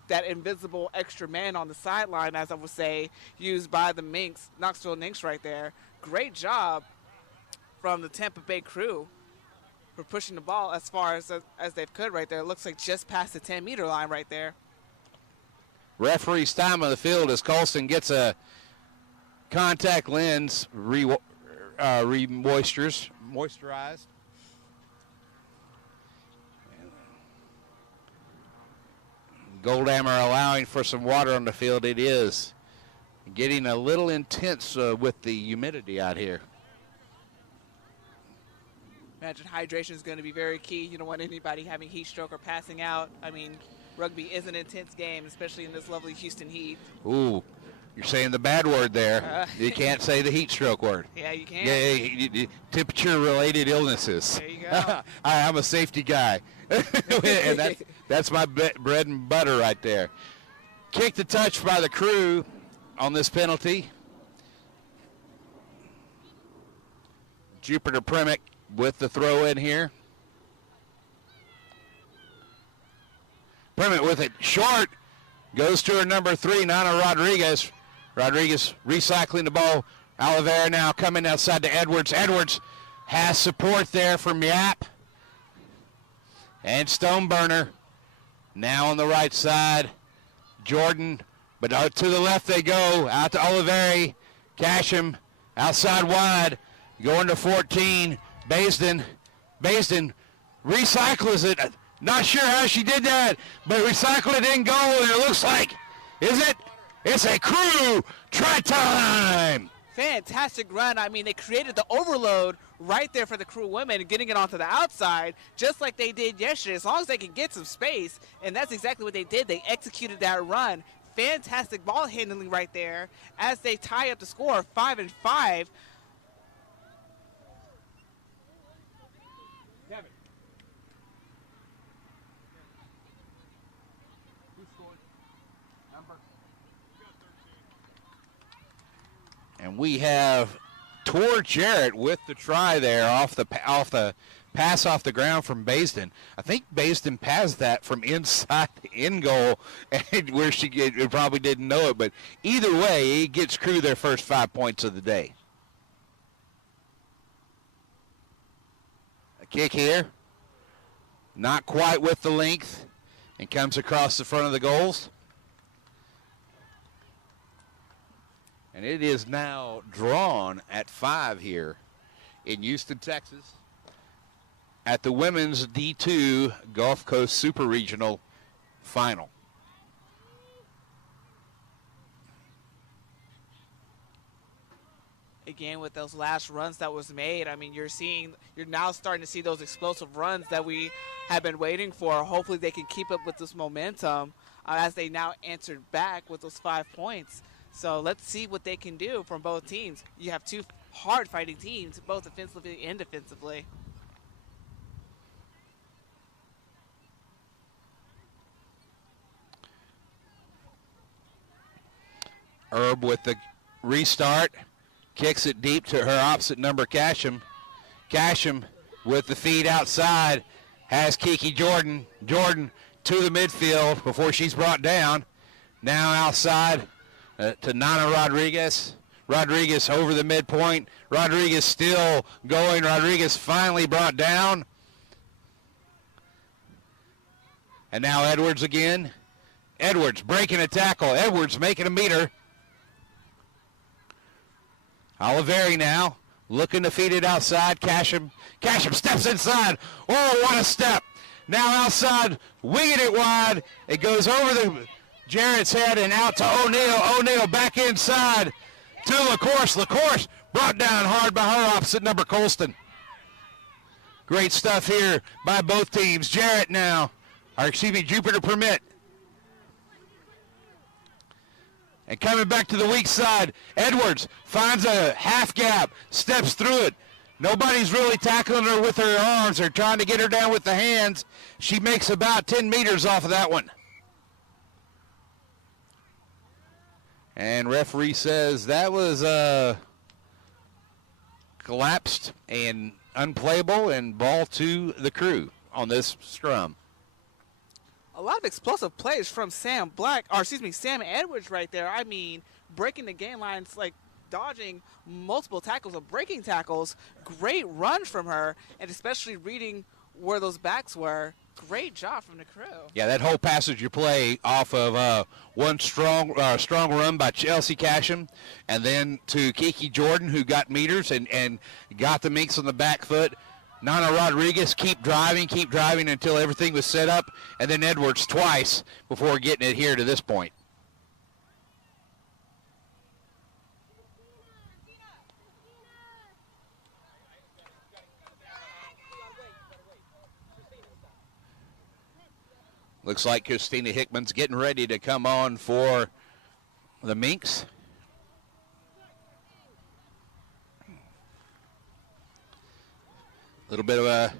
that invisible extra man on the sideline, as I would say, used by the Minks, Knoxville Minks right there. Great job from the Tampa Bay Crew for pushing the ball as far as they could right there. It looks like just past the 10-meter line right there. Referee's time on the field as Colston gets a contact lens moisturized. Goldhammer allowing for some water on the field. It is getting a little intense with the humidity out here. Imagine hydration is going to be very key. You don't want anybody having heat stroke or passing out. I mean, rugby is an intense game, especially in this lovely Houston heat. Ooh, you're saying the bad word there. You can't say the heat stroke word. Yeah, you can. Yeah, temperature-related illnesses. There you go. I'm a safety guy. And that's my bread and butter right there. Kick the touch by the Crew on this penalty. Jupiter Primmett with the throw in here. Primmett with it short. Goes to her number 3, Nana Rodriguez. Rodriguez recycling the ball. Oliveira now coming outside to Edwards. Edwards has support there from Yap. And Stoneburner now on the right side. Jordan, but to the left they go. Out to Oliveri. Casham outside wide. Going to 14. Baisden recycles it. Not sure how she did that, but recycle it in goal, and it looks like, is it? It's a Crew try time. Fantastic run. I mean, they created the overload right there for the Crew women, getting it onto the outside, just like they did yesterday, as long as they can get some space, and that's exactly what they did. They executed that run. Fantastic ball handling right there as they tie up the score, 5-5. And we have Tor Jarrett with the try there off the pass off the ground from Baisden. I think Baisden passed that from inside the end goal, and where she probably didn't know it. But either way, he gets Crew their first 5 points of the day. A kick here, not quite with the length, and comes across the front of the goals. And it is now drawn at 5 here in Houston, Texas, at the women's D2 Gulf Coast Super Regional Final. Again, with those last runs that was made, I mean, you're now starting to see those explosive runs that we have been waiting for. Hopefully they can keep up with this momentum as they now answered back with those 5 points. So let's see what they can do from both teams. You have two hard-fighting teams, both offensively and defensively. Herb with the restart, kicks it deep to her opposite number, Casham. Casham with the feed outside, has Kiki Jordan. Jordan to the midfield before she's brought down. Now outside to Nana Rodriguez. Rodriguez over the midpoint. Rodriguez still going. Rodriguez finally brought down. And now Edwards again. Edwards breaking a tackle. Edwards making a meter. Oliveri now looking to feed it outside. Casham steps inside. Oh, what a step. Now outside, winging it wide. It goes over the Jarrett's head and out to O'Neal. O'Neal back inside to LaCourse. LaCourse brought down hard by her opposite number, Colston. Great stuff here by both teams. Jarrett now, Jupiter Permit. And coming back to the weak side, Edwards finds a half gap, steps through it. Nobody's really tackling her with her arms or trying to get her down with the hands. She makes about 10 meters off of that one. And referee says that was collapsed and unplayable, and ball to the Crew on this scrum. A lot of explosive plays from Sam Edwards right there. I mean, breaking the game lines, like dodging multiple tackles or breaking tackles. Great run from her, and especially reading where those backs were. Great job from the Crew. Yeah, that whole passage you play off of one strong run by Chelsea Casham, and then to Kiki Jordan, who got meters and got the Minks on the back foot. Nana Rodriguez keep driving until everything was set up, and then Edwards twice before getting it here to this point. Looks like Christina Hickman's getting ready to come on for the Minks. A little bit of a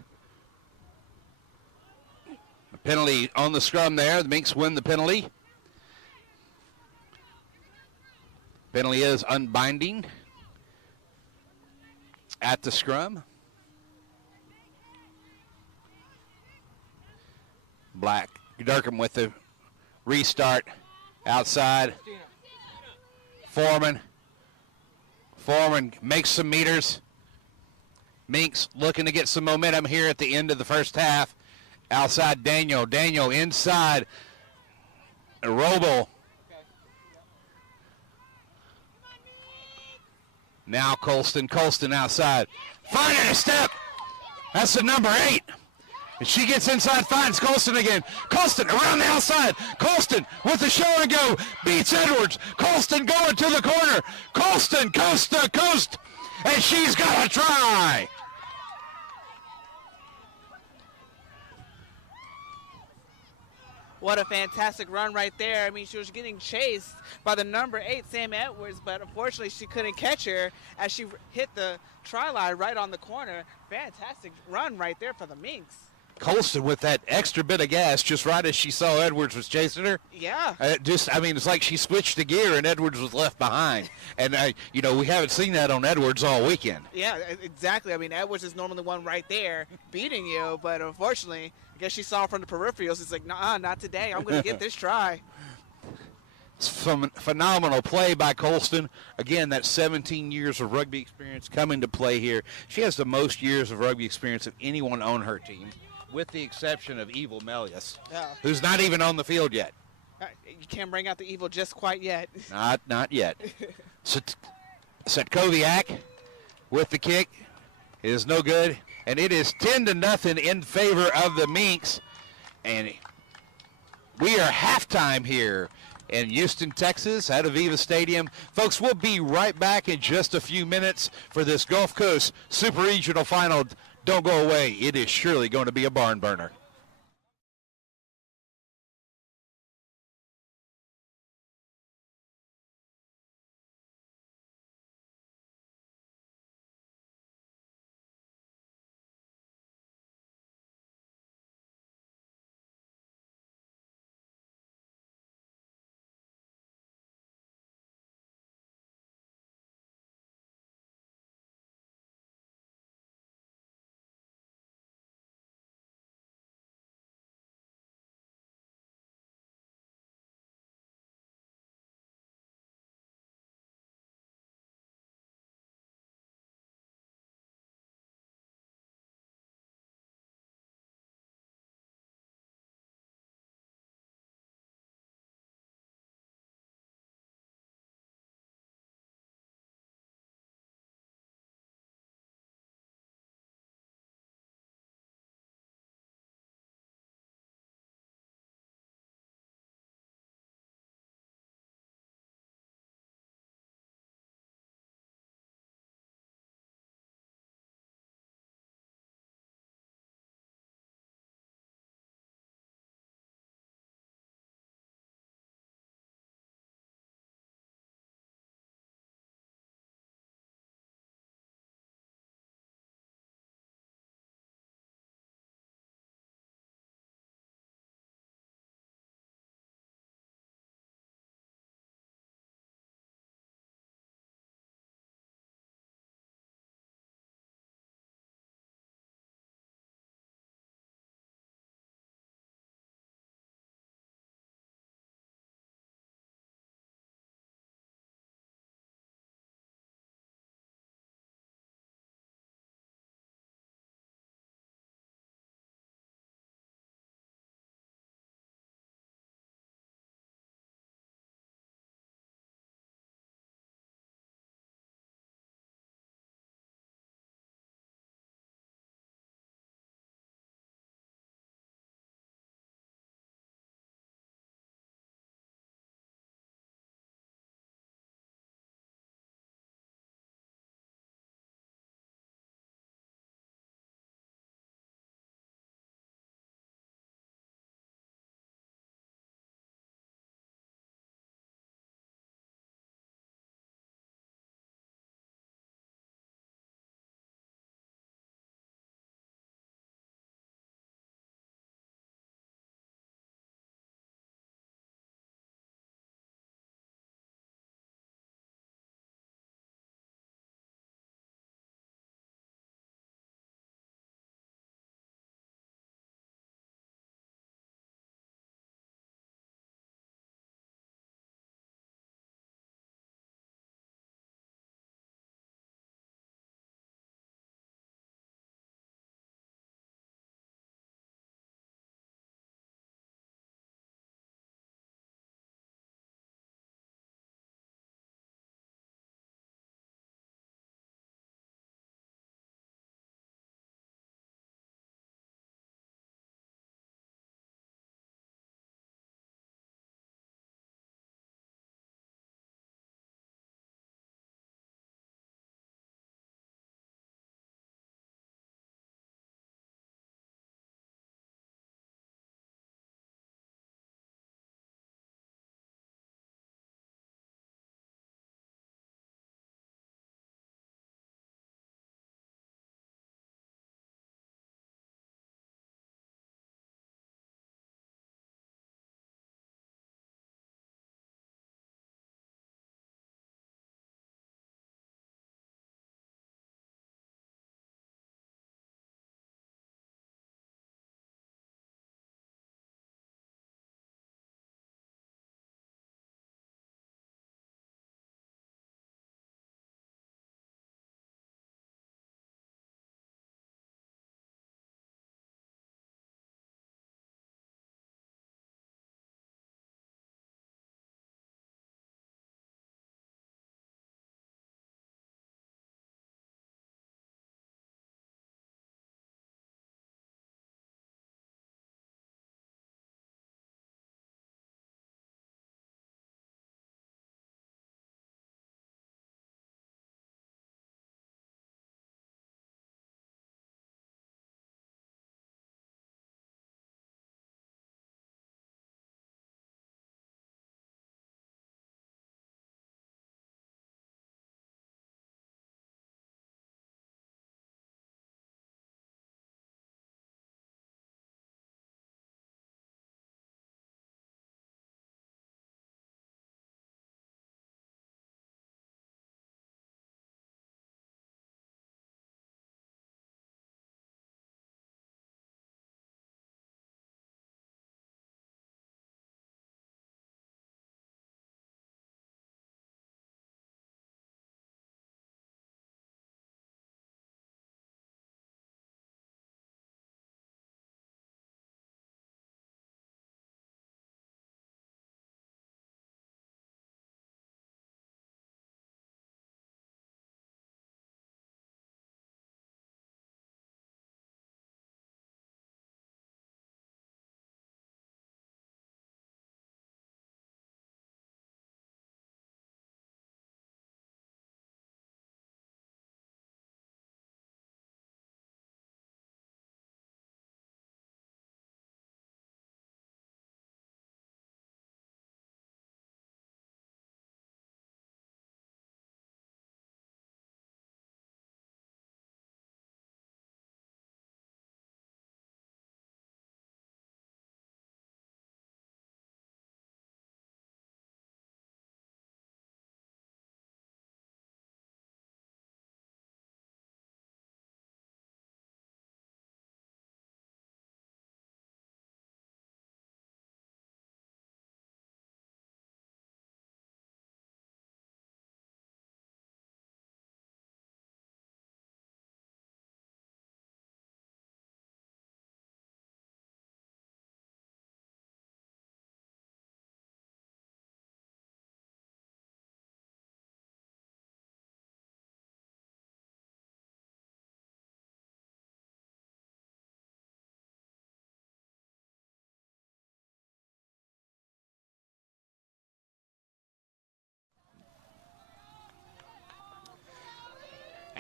penalty on the scrum there. The Minks win the penalty. Penalty is unbinding at the scrum. Black Durkham with the restart outside. Foreman makes some meters. Minks looking to get some momentum here at the end of the first half. Outside Daniel inside Roble. Now Colston outside. Finding a step. That's the number 8. And she gets inside, finds Colston again. Colston around the outside. Colston with the show and go. Beats Edwards. Colston going to the corner. Colston coast to coast. And she's got a try. What a fantastic run right there. I mean, she was getting chased by the number 8, Sam Edwards, but unfortunately she couldn't catch her as she hit the try line right on the corner. Fantastic run right there for the Minx. Colston with that extra bit of gas just right as she saw Edwards was chasing her. Yeah. It's like she switched the gear and Edwards was left behind. And, we haven't seen that on Edwards all weekend. Yeah, exactly. I mean, Edwards is normally the one right there beating you, but unfortunately, I guess she saw from the peripherals. It's like, nah, not today. I'm going to get this try. Some phenomenal play by Colston. Again, that 17 years of rugby experience coming to play here. She has the most years of rugby experience of anyone on her team, with the exception of Evil Melius, who's not even on the field yet. You can't bring out the evil just quite yet. Not yet. Setkoviak with the kick is no good, and it is 10-0 in favor of the Minx. And we are halftime here in Houston, Texas, at Aviva Stadium. Folks, we'll be right back in just a few minutes for this Gulf Coast Super Regional Final. Don't go away. It is surely going to be a barn burner.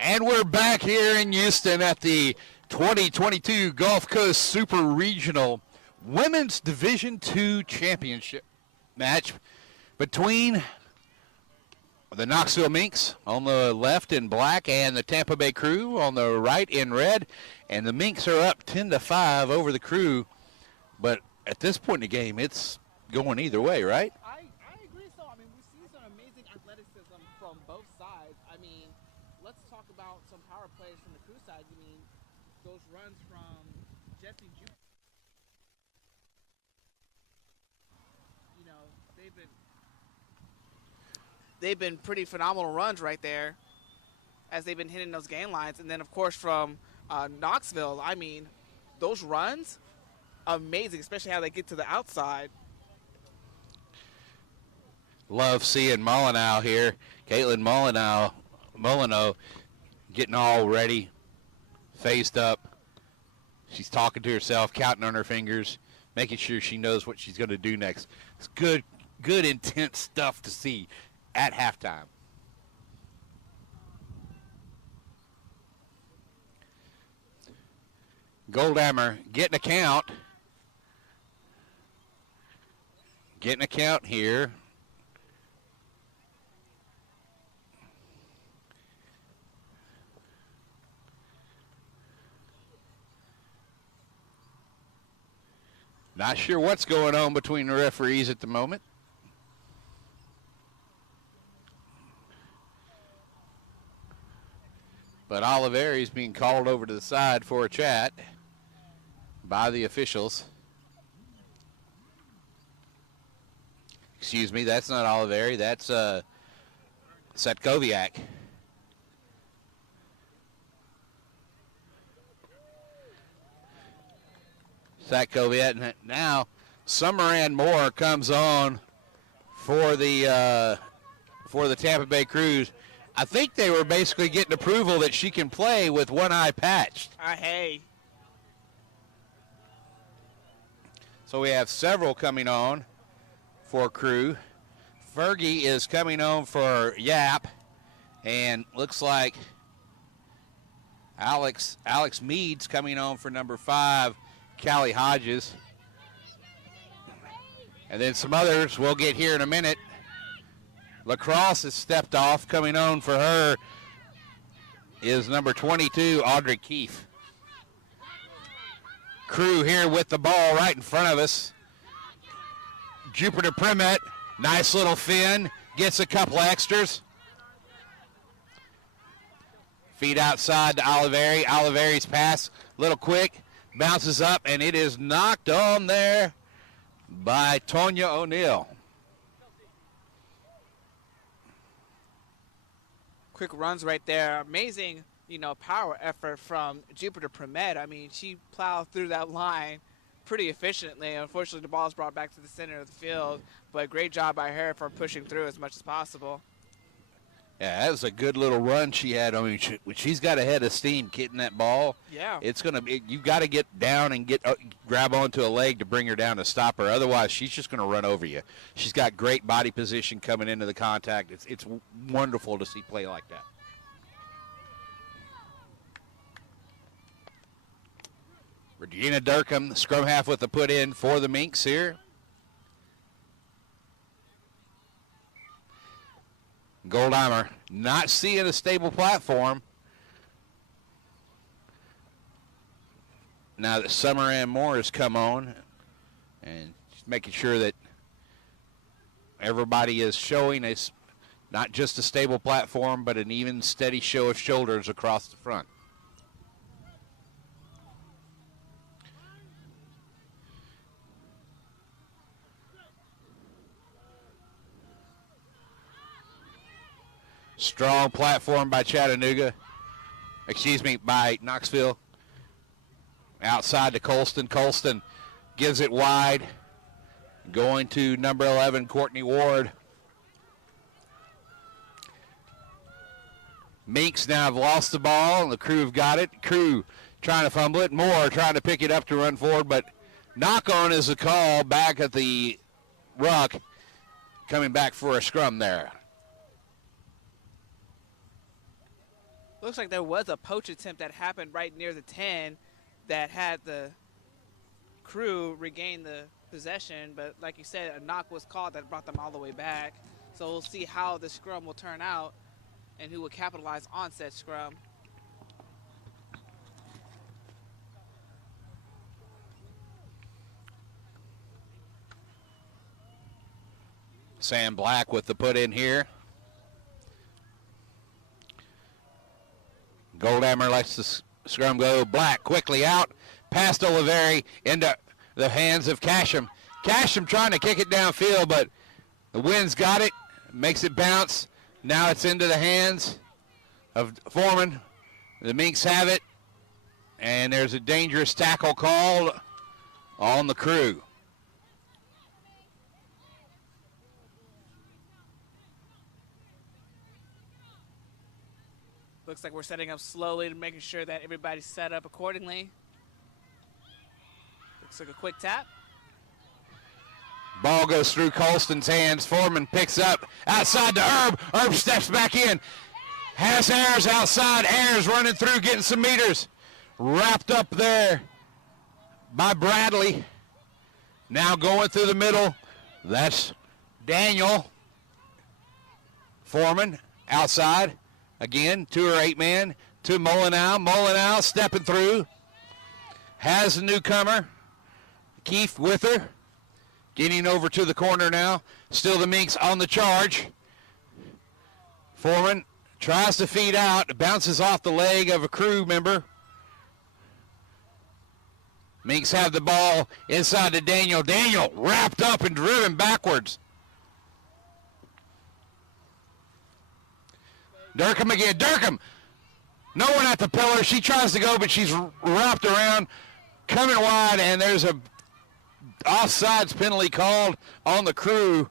And we're back here in Houston at the 2022 Gulf Coast Super Regional Women's Division II Championship match between the Knoxville Minks on the left in black and the Tampa Bay Crew on the right in red. And the Minks are up 10-5 over the Crew. But at this point in the game, it's going either way, right? I agree. So, I mean, we see some amazing athleticism from both sides. I mean, let's talk about some power plays from the Crew side. I mean, those runs from Jesse Jupiter. You know, they've been pretty phenomenal runs right there as they've been hitting those gain lines. And then, of course, from Knoxville, I mean, those runs, amazing, especially how they get to the outside. Love seeing Molyneux here. Caitlyn Molyneux getting all ready, faced up. She's talking to herself, counting on her fingers, making sure she knows what she's going to do next. It's good, intense stuff to see at halftime. Goldhammer getting a count. Getting a count here. Not sure what's going on between the referees at the moment. But Oliveri is being called over to the side for a chat by the officials. Excuse me, that's not Oliveri, that's Setkoviak. Setkoviak. Now, Summeran Moore comes on for the Tampa Bay Crews. I think they were basically getting approval that she can play with one eye patched. Hey. So we have several coming on for Crew. Fergie is coming on for Yap, and looks like Alex Mead's coming on for number 5, Callie Hodges. And then some others we'll get here in a minute. Lacrosse has stepped off. Coming on for her is number 22, Audrey Keefe. Crew here with the ball right in front of us. Jupiter Primet, nice little fin, gets a couple extras. Feed outside to Oliveri. Oliveri's pass, little quick, bounces up, and it is knocked on there by Tonya O'Neill. Quick runs right there. Amazing, power effort from Jupiter Primet. I mean, she plowed through that line pretty efficiently. Unfortunately, the ball is brought back to the center of the field, but great job by her for pushing through as much as possible. Yeah, that was a good little run she had. I mean, when she's got a head of steam getting that ball, yeah, it's gonna be. You got to get down and grab onto a leg to bring her down to stop her. Otherwise, she's just gonna run over you. She's got great body position coming into the contact. It's wonderful to see play like that. Regina Durkham, scrum half with the put in for the Minks here. Goldheimer not seeing a stable platform. Now that Summer Ann Moore has come on and just making sure that everybody is showing it's not just a stable platform, but an even steady show of shoulders across the front. Strong platform by by Knoxville. Outside to Colston. Colston gives it wide. Going to number 11, Courtney Ward. Minks now have lost the ball, and the Crew have got it. Crew trying to fumble it. Moore trying to pick it up to run forward, but knock-on is a call back at the ruck. Coming back for a scrum there. Looks like there was a poach attempt that happened right near the 10 that had the crew regain the possession, but like you said, a knock was called that brought them all the way back. So we'll see how the scrum will turn out and who will capitalize on said scrum. Sam Black with the put in here. Goldhammer lets the scrum go. Black quickly out, past Oliveri, into the hands of Casham. Casham trying to kick it downfield, but the wind's got it, makes it bounce. Now it's into the hands of Foreman. The Minks have it, and there's a dangerous tackle called on the crew. Looks like we're setting up slowly to making sure that everybody's set up accordingly. Looks like a quick tap. Ball goes through Colston's hands. Foreman picks up outside to Herb. Herb steps back in. Has Ayers outside. Ayers running through, getting some meters. Wrapped up there by Bradley. Now going through the middle. That's Daniel. Foreman outside. Again, 2 or 8 man to Molinow. Molinow stepping through. Has the newcomer. Keefe with her. Getting over to the corner now. Still the Minks on the charge. Foreman tries to feed out. Bounces off the leg of a crew member. Minks have the ball inside to Daniel. Daniel wrapped up and driven backwards. Durkham again. Durkham. No one at the pillar. She tries to go, but she's wrapped around. Coming wide, and there's a offsides penalty called on the crew.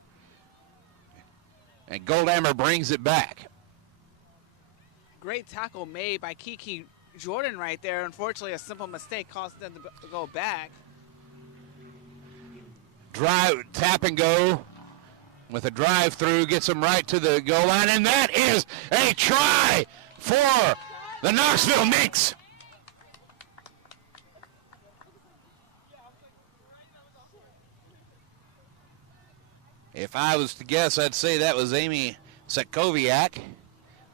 And Goldhammer brings it back. Great tackle made by Kiki Jordan right there. Unfortunately, a simple mistake caused them to go back. Drive, tap and go. With a drive through, gets them right to the goal line, and that is a try for the Knoxville Minks. If I was to guess, I'd say that was Amy Setkowiak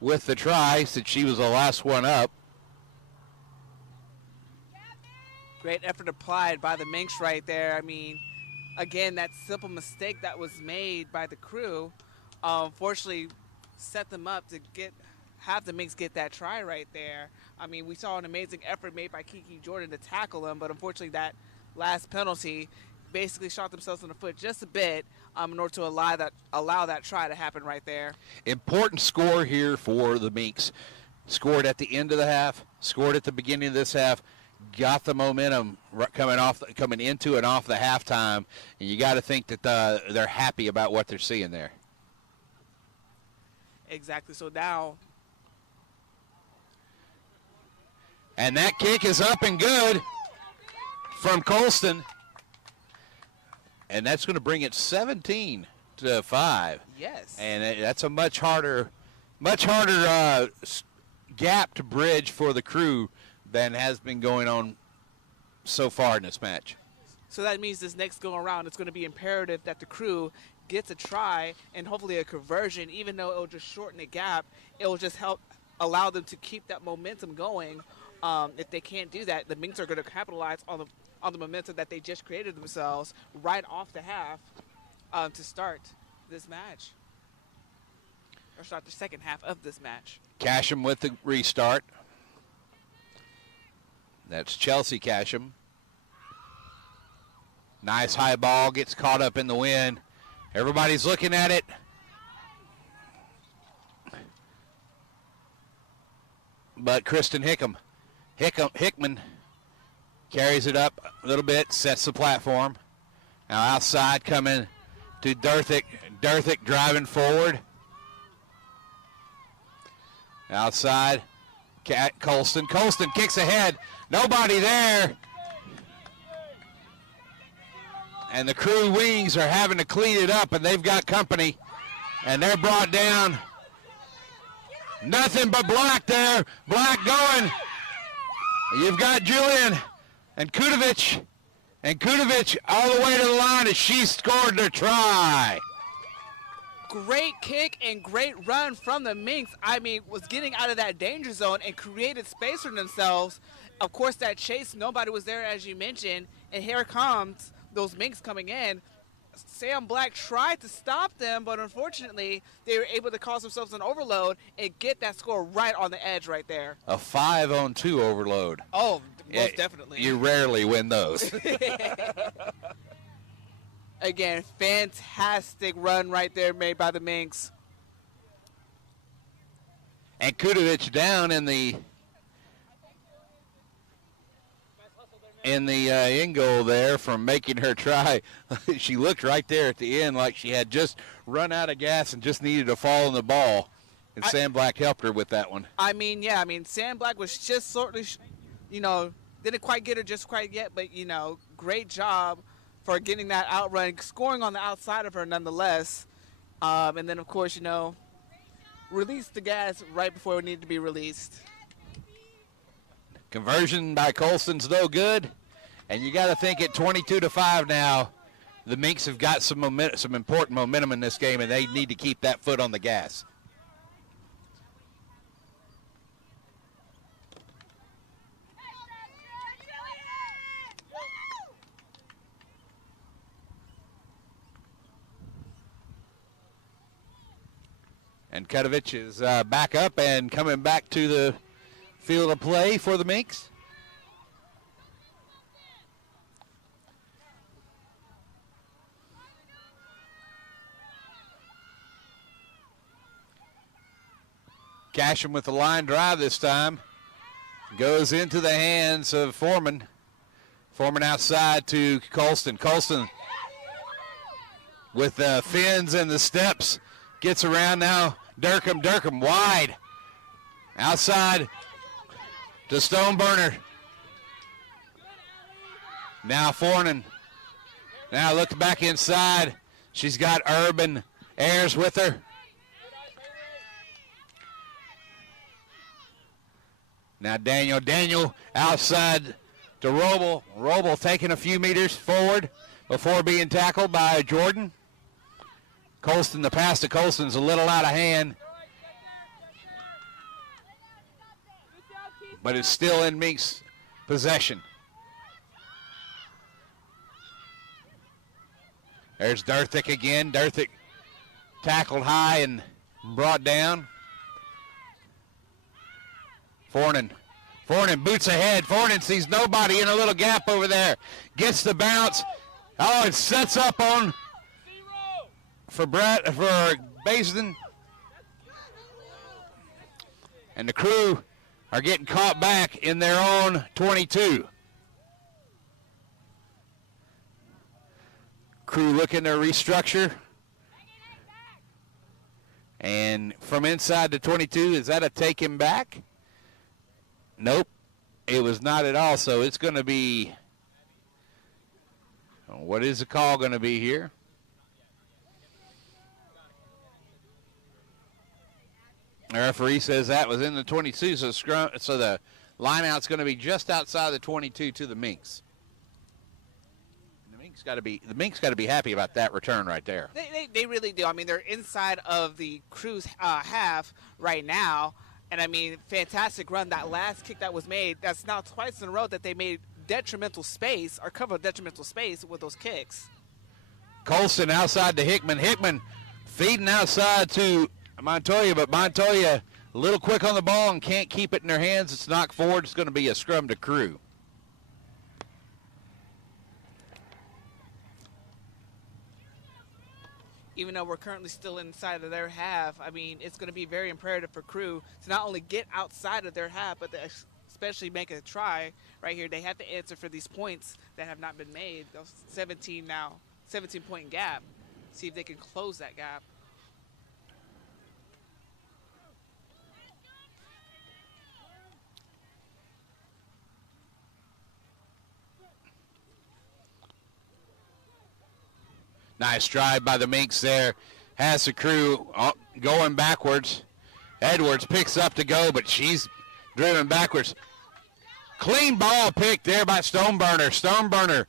with the try, since she was the last one up. Great effort applied by the Minks right there. I mean, again, that simple mistake that was made by the crew, unfortunately, set them up to have the Minks get that try right there. I mean, we saw an amazing effort made by Kiki Jordan to tackle him, but unfortunately, that last penalty basically shot themselves in the foot just a bit in order to allow that try to happen right there. Important Score here for the Minks. Scored at the end of the half, scored at the beginning of this half. Got the momentum coming into and off the halftime, and you got to think that they're happy about what they're seeing there. Exactly. So now, and that kick is up and good from Colston, and that's going to bring it 17-5. yes, and that's a much harder gap to bridge for the crew than has been going on so far in this match. So that means this next go around, it's going to be imperative that the crew gets a try and hopefully a conversion. Even though it will just shorten the gap, it will just help allow them to keep that momentum going. If they can't do that, the Minks are going to capitalize on the momentum that they just created themselves right off the half to start this match, or start the second half of this match. Casham with the restart. That's Chelsea Casham. Nice high ball, gets caught up in the wind. Everybody's looking at it. But Kristen Hickman carries it up a little bit, sets the platform. Now outside coming to Durthick. Durthick driving forward. Outside, Colston. Colston kicks ahead. Nobody there. And the crew wings are having to clean it up, and they've got company. And they're brought down Nothing but Black there. Black going. You've got Julian and Kudovic. And Kudovic all the way to the line as she scored their try. Great kick and great run from the Minks. I mean, was getting out of that danger zone and created space for themselves. Of course, that chase, nobody was there, as you mentioned. And here comes those Minks coming in. Sam Black tried to stop them, but unfortunately, they were able to cause themselves an overload and get that score right on the edge right there. A 5-on-2 overload. Oh, most definitely. You rarely win those. Again, fantastic run right there made by the Minks. And Kudovic down in the end goal there from making her try. She looked right there at the end like she had just run out of gas and just needed to fall on the ball. And Sam Black helped her with that one. I mean, yeah, Sam Black was just sort of, didn't quite get her just quite yet, but, great job for getting that outrun, scoring on the outside of her nonetheless. And then, of course, released the gas right before it needed to be released. Conversion by Colston's no good. And you got to think at 22-5 now, the Minks have got some important momentum in this game, and they need to keep that foot on the gas. And Kudovic is back up and coming back to the field of play for the Minks. Casham with the line drive this time. Goes into the hands of Foreman. Foreman outside to Colston. Colston with the fins and the steps. Gets around now. Durkham wide. Outside to Stoneburner. Now Fornan. Now look back inside. She's got Urban Ayers with her. Now Daniel outside to Roble. Roble taking a few meters forward before being tackled by Jordan. Colston, the pass to Colston's a little out of hand. But it's still in Minks' possession. There's Durthick again. Durthick tackled high and brought down. Fornan boots ahead. Fornan sees nobody in a little gap over there. Gets the bounce. Oh, it sets up on for Basin. And the Crew are getting caught back in their own 22. Crew looking to restructure. And from inside the 22, is that a take him back? Nope, it was not at all. So it's going to be, what is the call going to be here? The referee says that was in the 22, so the lineout's going to be just outside the 22 to the Minks. The Minks got to be happy about that return right there. They really do. I mean, they're inside of the Crew's half right now. And, I mean, fantastic run. That last kick that was made, that's now twice in a row that they made detrimental space or covered detrimental space with those kicks. Colston outside to Hickman. Hickman feeding outside to Montoya, but Montoya a little quick on the ball and can't keep it in their hands. It's knocked forward. It's going to be a scrum to Crew. Even though we're currently still inside of their half, I mean, it's going to be very imperative for Crew to not only get outside of their half, but to especially make a try right here. They have to answer for these points that have not been made. Those 17-point gap. See if they can close that gap. Nice drive by the Minks there. Has the Crew going backwards. Edwards picks up to go, but she's driven backwards. Clean ball pick there by Stoneburner. Stoneburner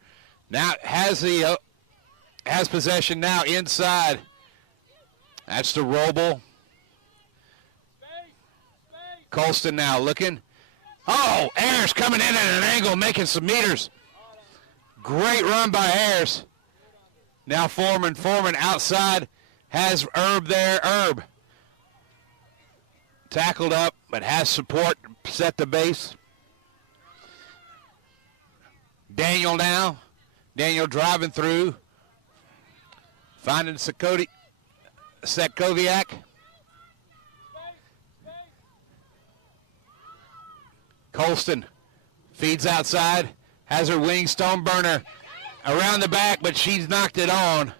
now has possession now inside. That's the Roble. Colston now looking. Oh, Ayers coming in at an angle, making some meters. Great run by Ayers. Now Foreman outside, has Herb there. Herb tackled up, but has support, set the base. Daniel now. Daniel driving through. Finding Setkoviak. Colston feeds outside. Has her wing. Stoneburner around the back, but she's knocked it on.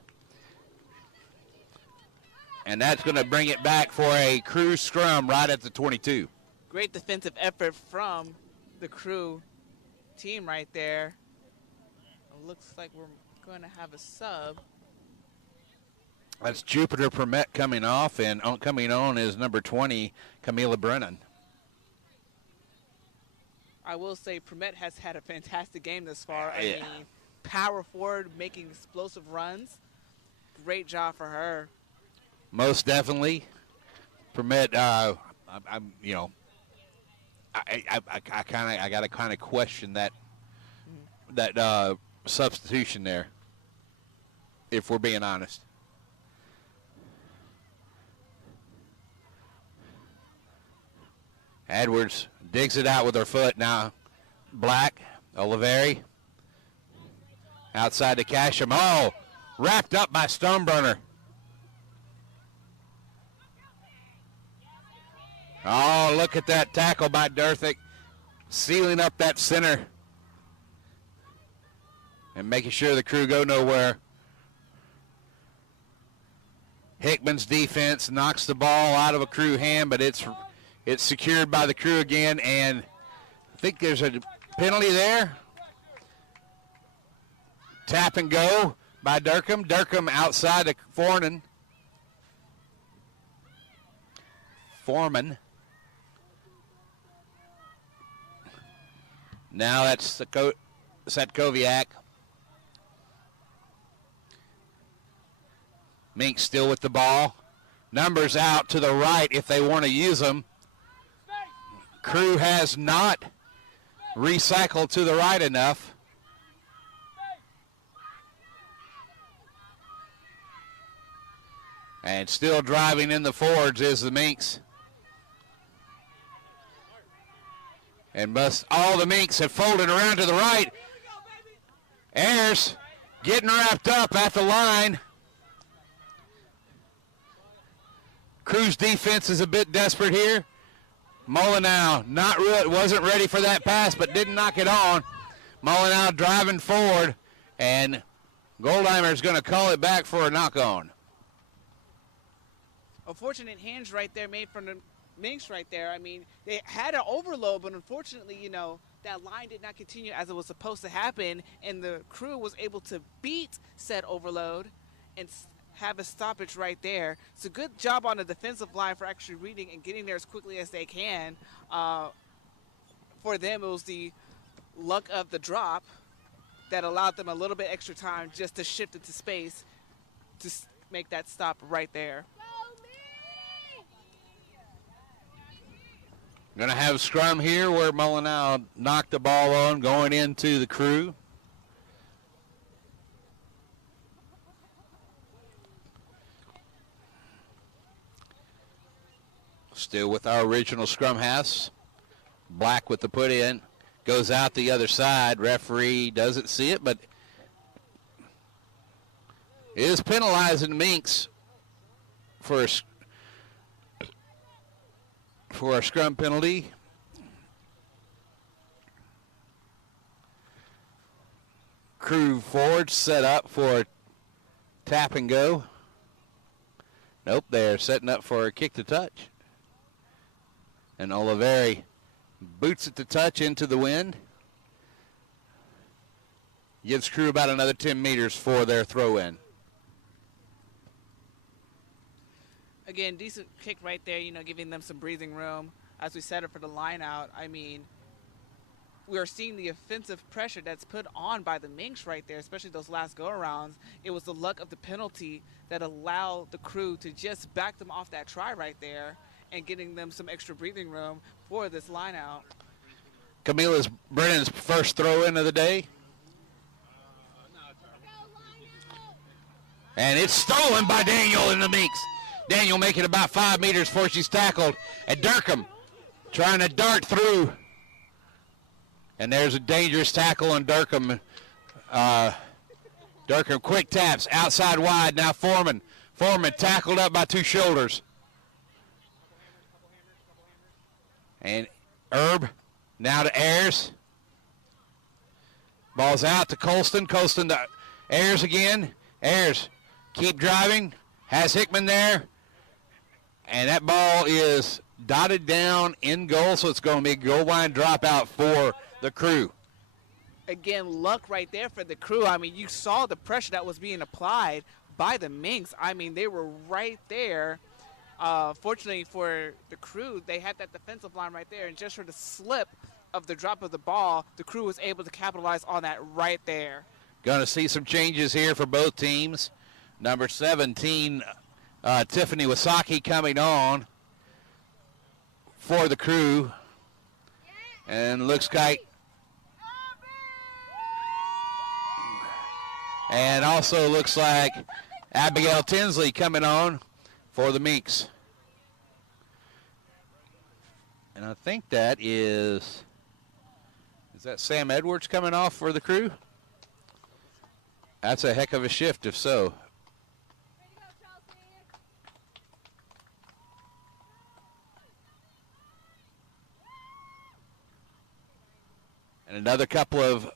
And that's going to bring it back for a Crew scrum right at the 22. Great defensive effort from the Crew team right there. It looks like we're going to have a sub. That's Jupiter Permet coming off, and coming on is number 20, Camila Brennan. I will say Permet has had a fantastic game this far. I Yeah. mean, power forward, making explosive runs. Great job for her. Most definitely. Permet, I got to kind of question that substitution there, if we're being honest. Edwards digs it out with her foot now. Black, Oliveri. Outside to Casham. Oh, wrapped up by Stoneburner. Oh, look at that tackle by Durthick. Sealing up that center. And making sure the Crew go nowhere. Hickman's defense knocks the ball out of a Crew hand, but it's secured by the Crew again, and I think there's a penalty there. Tap and go by Durkham. Durkham outside to Foreman. Now that's Setkoviak. Mink still with the ball. Numbers out to the right if they want to use them. Crew has not recycled to the right enough. And still driving in the forwards is the Minks. And all the Minks have folded around to the right. Ayers getting wrapped up at the line. Crew's defense is a bit desperate here. Molyneux wasn't ready for that pass, but didn't knock it on. Molyneux driving forward, and Goldheimer is going to call it back for a knock-on. A fortunate hinge right there made from the Minks right there. I mean, they had an overload, but unfortunately, that line did not continue as it was supposed to happen, and the Crew was able to beat said overload and have a stoppage right there. It's a good job on the defensive line for actually reading and getting there as quickly as they can. For them, it was the luck of the drop that allowed them a little bit extra time just to shift into space to make that stop right there. Going to have a scrum here where Molyneux knocked the ball on going into the Crew. Still with our original scrum halves. Black with the put in. Goes out the other side. Referee doesn't see it, but is penalizing Minks for a scrum penalty. Crew forward set up for tap and go. Nope, they're setting up for a kick to touch. And Oliveri boots it to touch into the wind. Gives Crew about another 10 meters for their throw in. Again, decent kick right there, giving them some breathing room as we set it for the line out. I mean, we are seeing the offensive pressure that's put on by the Minks right there, especially those last go-arounds. It was the luck of the penalty that allowed the Crew to just back them off that try right there and getting them some extra breathing room for this line out. Camila's Brennan's first throw in of the day. And it's stolen by Daniel in the Minks. Daniel making about 5 meters before she's tackled. And Durkham trying to dart through. And there's a dangerous tackle on Durkham. Durkham quick taps outside wide. Now Foreman. Foreman tackled up by 2 shoulders. And Herb now to Ayers. Ball's out to Colston. Colston to Ayers again. Ayers keep driving. Has Hickman there. And that ball is dotted down in goal, so it's going to be a goal line dropout for the Crew. Again, luck right there for the Crew. I mean, you saw the pressure that was being applied by the Minks. I mean, they were right there. Fortunately for the Crew, they had that defensive line right there, and just for the slip of the drop of the ball, the Crew was able to capitalize on that right there. Going to see some changes here for both teams. Number 17, Tiffany Wasaki coming on for the Crew. And looks like, and also looks like Abigail Tinsley coming on for the Minks. And I think that is that Sam Edwards coming off for the Crew? That's a heck of a shift if so. And another couple of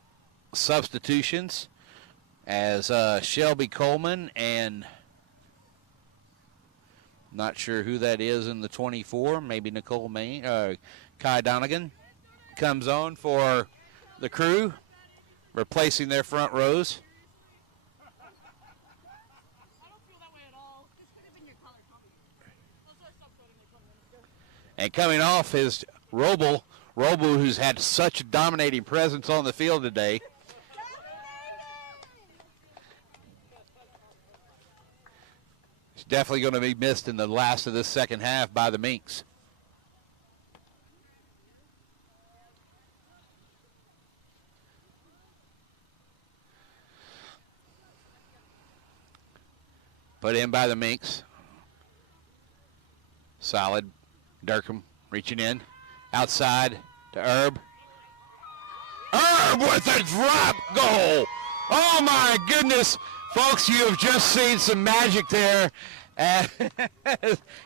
substitutions as Shelby Coleman and not sure who that is in the 24, maybe Nicole Main, Kai Donegan comes on for the Crew, replacing their front rows. And coming off is Roble, who's had such a dominating presence on the field today. He's definitely going to be missed in the last of this second half by the Minks. Put in by the Minks. Solid. Durkham reaching in. Outside to Herb. Herb with a drop goal. Oh my goodness. Folks, you have just seen some magic there.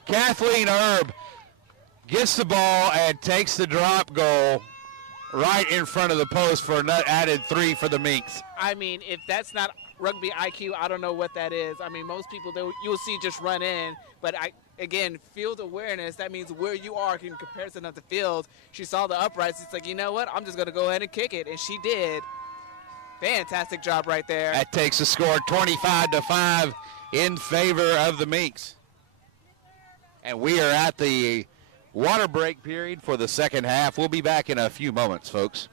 Kathleen Herb gets the ball and takes the drop goal right in front of the post for an added 3 for the Minks. I mean, if that's not rugby IQ, I don't know what that is. I mean, most people, you'll see just run in, but again, field awareness, that means where you are in comparison of the field. She saw the uprights. It's like, you know what? I'm just going to go ahead and kick it, and she did. Fantastic job right there. That takes the score 25-5 in favor of the Minks. And we are at the water break period for the second half. We'll be back in a few moments, folks.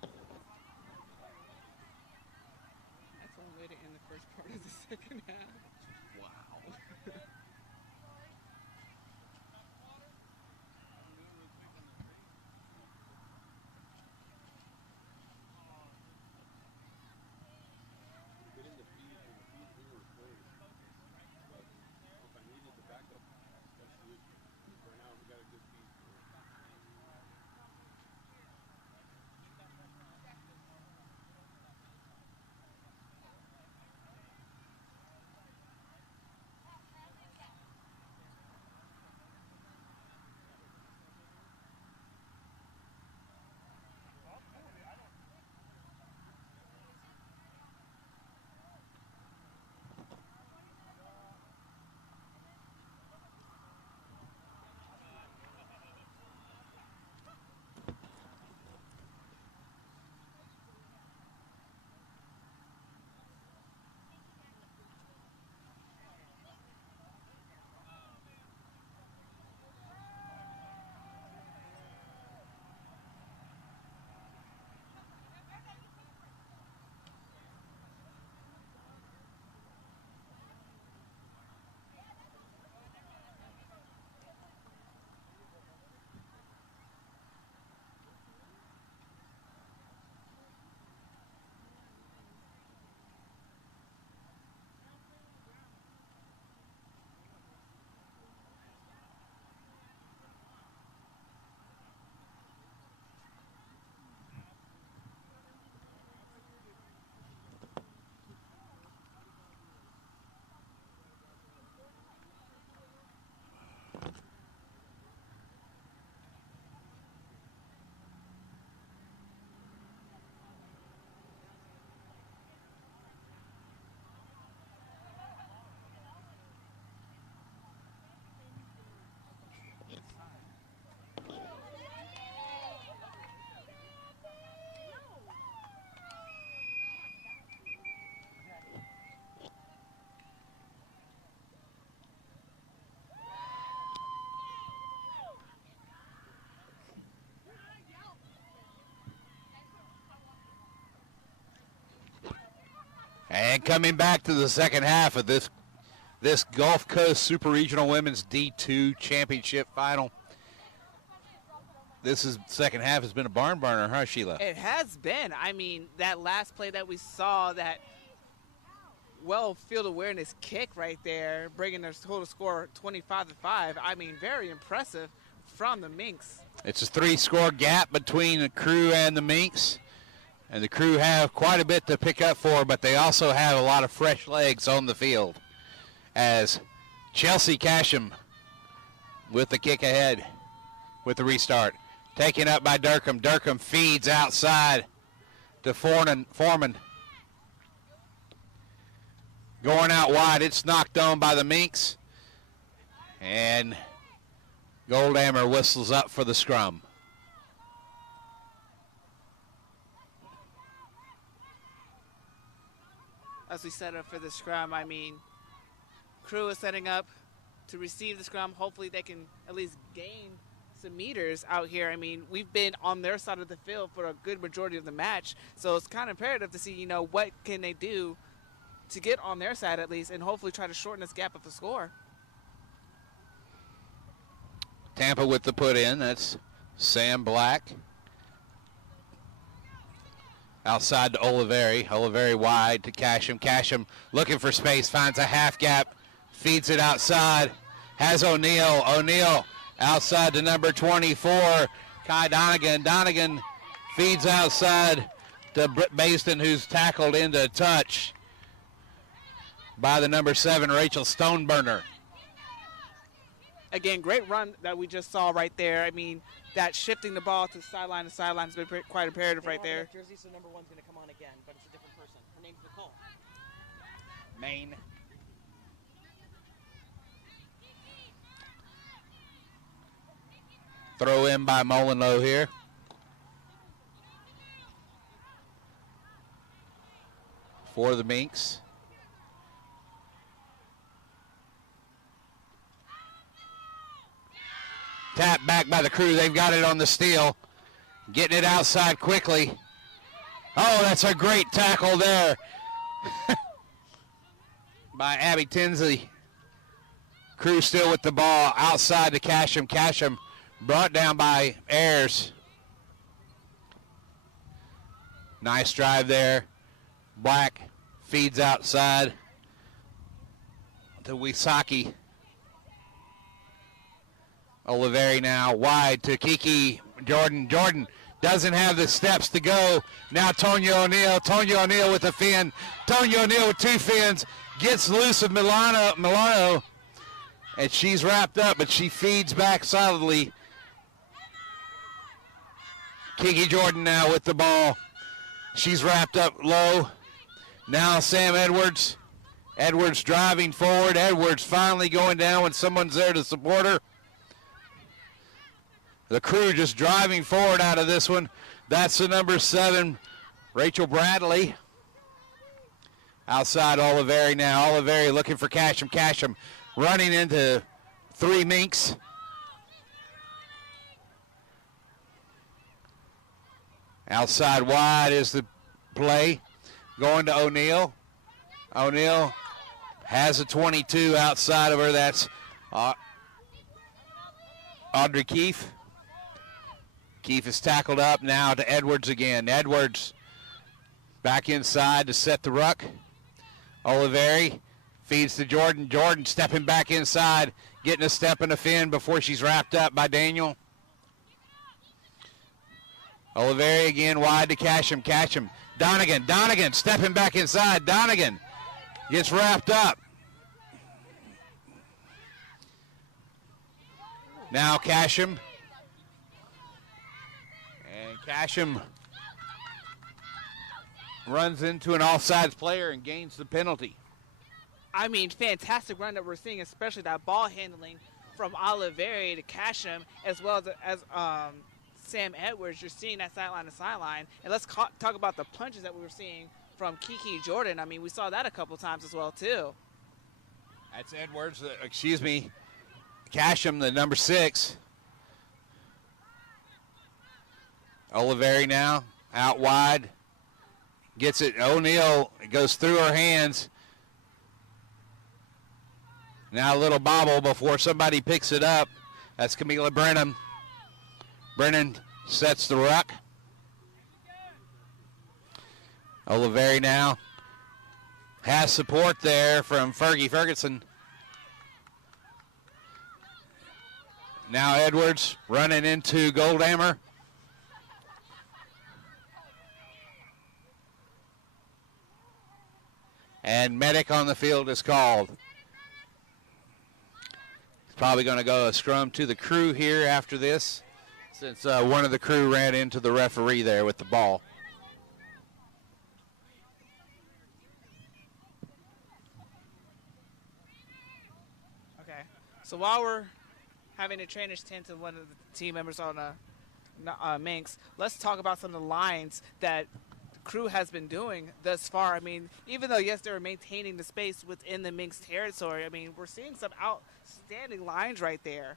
That's one way to end the first part of the second half. Wow. And coming back to the second half of this Gulf Coast Super Regional Women's D2 Championship final. Second half has been a barn burner, huh, Sheila? It has been. I mean, that last play that we saw, that well field awareness kick right there, bringing their total score 25-5. I mean, very impressive from the Minx. It's a 3-score gap between the Crew and the Minx. And the Crew have quite a bit to pick up for, but they also have a lot of fresh legs on the field. As Chelsea Casham with the kick ahead with the restart. Taken up by Durkham. Durkham feeds outside to Foreman. Going out wide. It's knocked on by the Minx. And Goldhammer whistles up for the scrum. As we set up for the scrum, I mean, Crew is setting up to receive the scrum. Hopefully they can at least gain some meters out here. I mean, we've been on their side of the field for a good majority of the match, so it's kind of imperative to see, you know, what can they do to get on their side at least and hopefully try to shorten this gap of the score. Tampa with the put in. That's Sam Black. Outside to Oliveri. Oliveri wide to Casham. Casham looking for space, finds a half gap, feeds it outside. Has O'Neal. O'Neal outside to number 24, Kai Donegan. Donegan feeds outside to Britt Baston, who's tackled into touch by the number 7, Rachel Stoneburner. Again, great run that we just saw right there. I mean, that shifting the ball to sideline has been quite imperative right there. Jersey, so number 1's going to come on again, but it's a different person. Her name's Nicole. Maine. Throw in by Molyneux here. For the Minx. Tap back by the Crew. They've got it on the steal. Getting it outside quickly. Oh, that's a great tackle there by Abby Tinsley. Crew still with the ball outside to Casham. Casham brought down by Ayers. Nice drive there. Black feeds outside to Wisaki. Oliveri now wide to Kiki Jordan. Jordan doesn't have the steps to go. Now Tonya O'Neal. Tonya O'Neal with a fin. Tonya O'Neal with 2 fins. Gets loose of Milano. And she's wrapped up, but she feeds back solidly. Kiki Jordan now with the ball. She's wrapped up low. Now Sam Edwards. Edwards driving forward. Edwards finally going down when someone's there to support her. The Crew just driving forward out of this one. That's the number 7, Rachel Bradley. Outside Oliveri now. Oliveri looking for Casham. Casham running into 3 Minks. Outside wide is the play. Going to O'Neal. O'Neal has a 22 outside of her. That's Audrey Keefe. Keefe is tackled up now to Edwards again. Edwards back inside to set the ruck. Oliveri feeds to Jordan. Jordan stepping back inside, getting a step and a fin before she's wrapped up by Daniel. Oliveri again wide to Casham. Casham. Donegan. Donegan stepping back inside. Donegan gets wrapped up. Now Casham. And Casham runs into an offsides player and gains the penalty. I mean, fantastic run that we're seeing, especially that ball handling from Oliveri to Casham, as well as Sam Edwards. You're seeing that sideline to sideline. And let's talk about the punches that we were seeing from Kiki Jordan. I mean, we saw that a couple times as well, too. That's Edwards, Casham, the number 6. Oliveri now, out wide. Gets it. O'Neal goes through her hands. Now a little bobble before somebody picks it up. That's Camila Brennan. Brennan sets the ruck. Oliveri now has support there from Fergie Ferguson. Now Edwards running into Goldhammer. And medic on the field is called. It's probably going to go a scrum to the crew here after this, since one of the crew ran into the referee there with the ball. Okay, so while we're having a trainer's tent to one of the team members on Minx, let's talk about some of the lines that crew has been doing thus far. I mean, even though, yes, they're maintaining the space within the Minx territory, I mean, we're seeing some outstanding lines right there.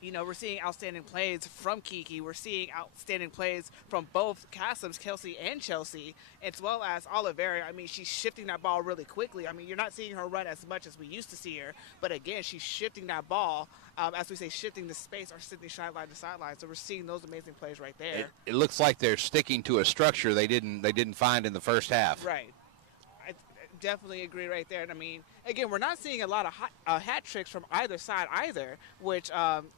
You know, we're seeing outstanding plays from Kiki. We're seeing outstanding plays from both Castle's, Kelsey, and Chelsea, as well as Oliveri. I mean, she's shifting that ball really quickly. I mean, you're not seeing her run as much as we used to see her, but again, she's shifting that ball, as we say, shifting the space or shifting sideline to sideline. So we're seeing those amazing plays right there. It looks like they're sticking to a structure they didn't find in the first half. Right. I definitely agree right there. And I mean, again, we're not seeing a lot of hat tricks from either side either, which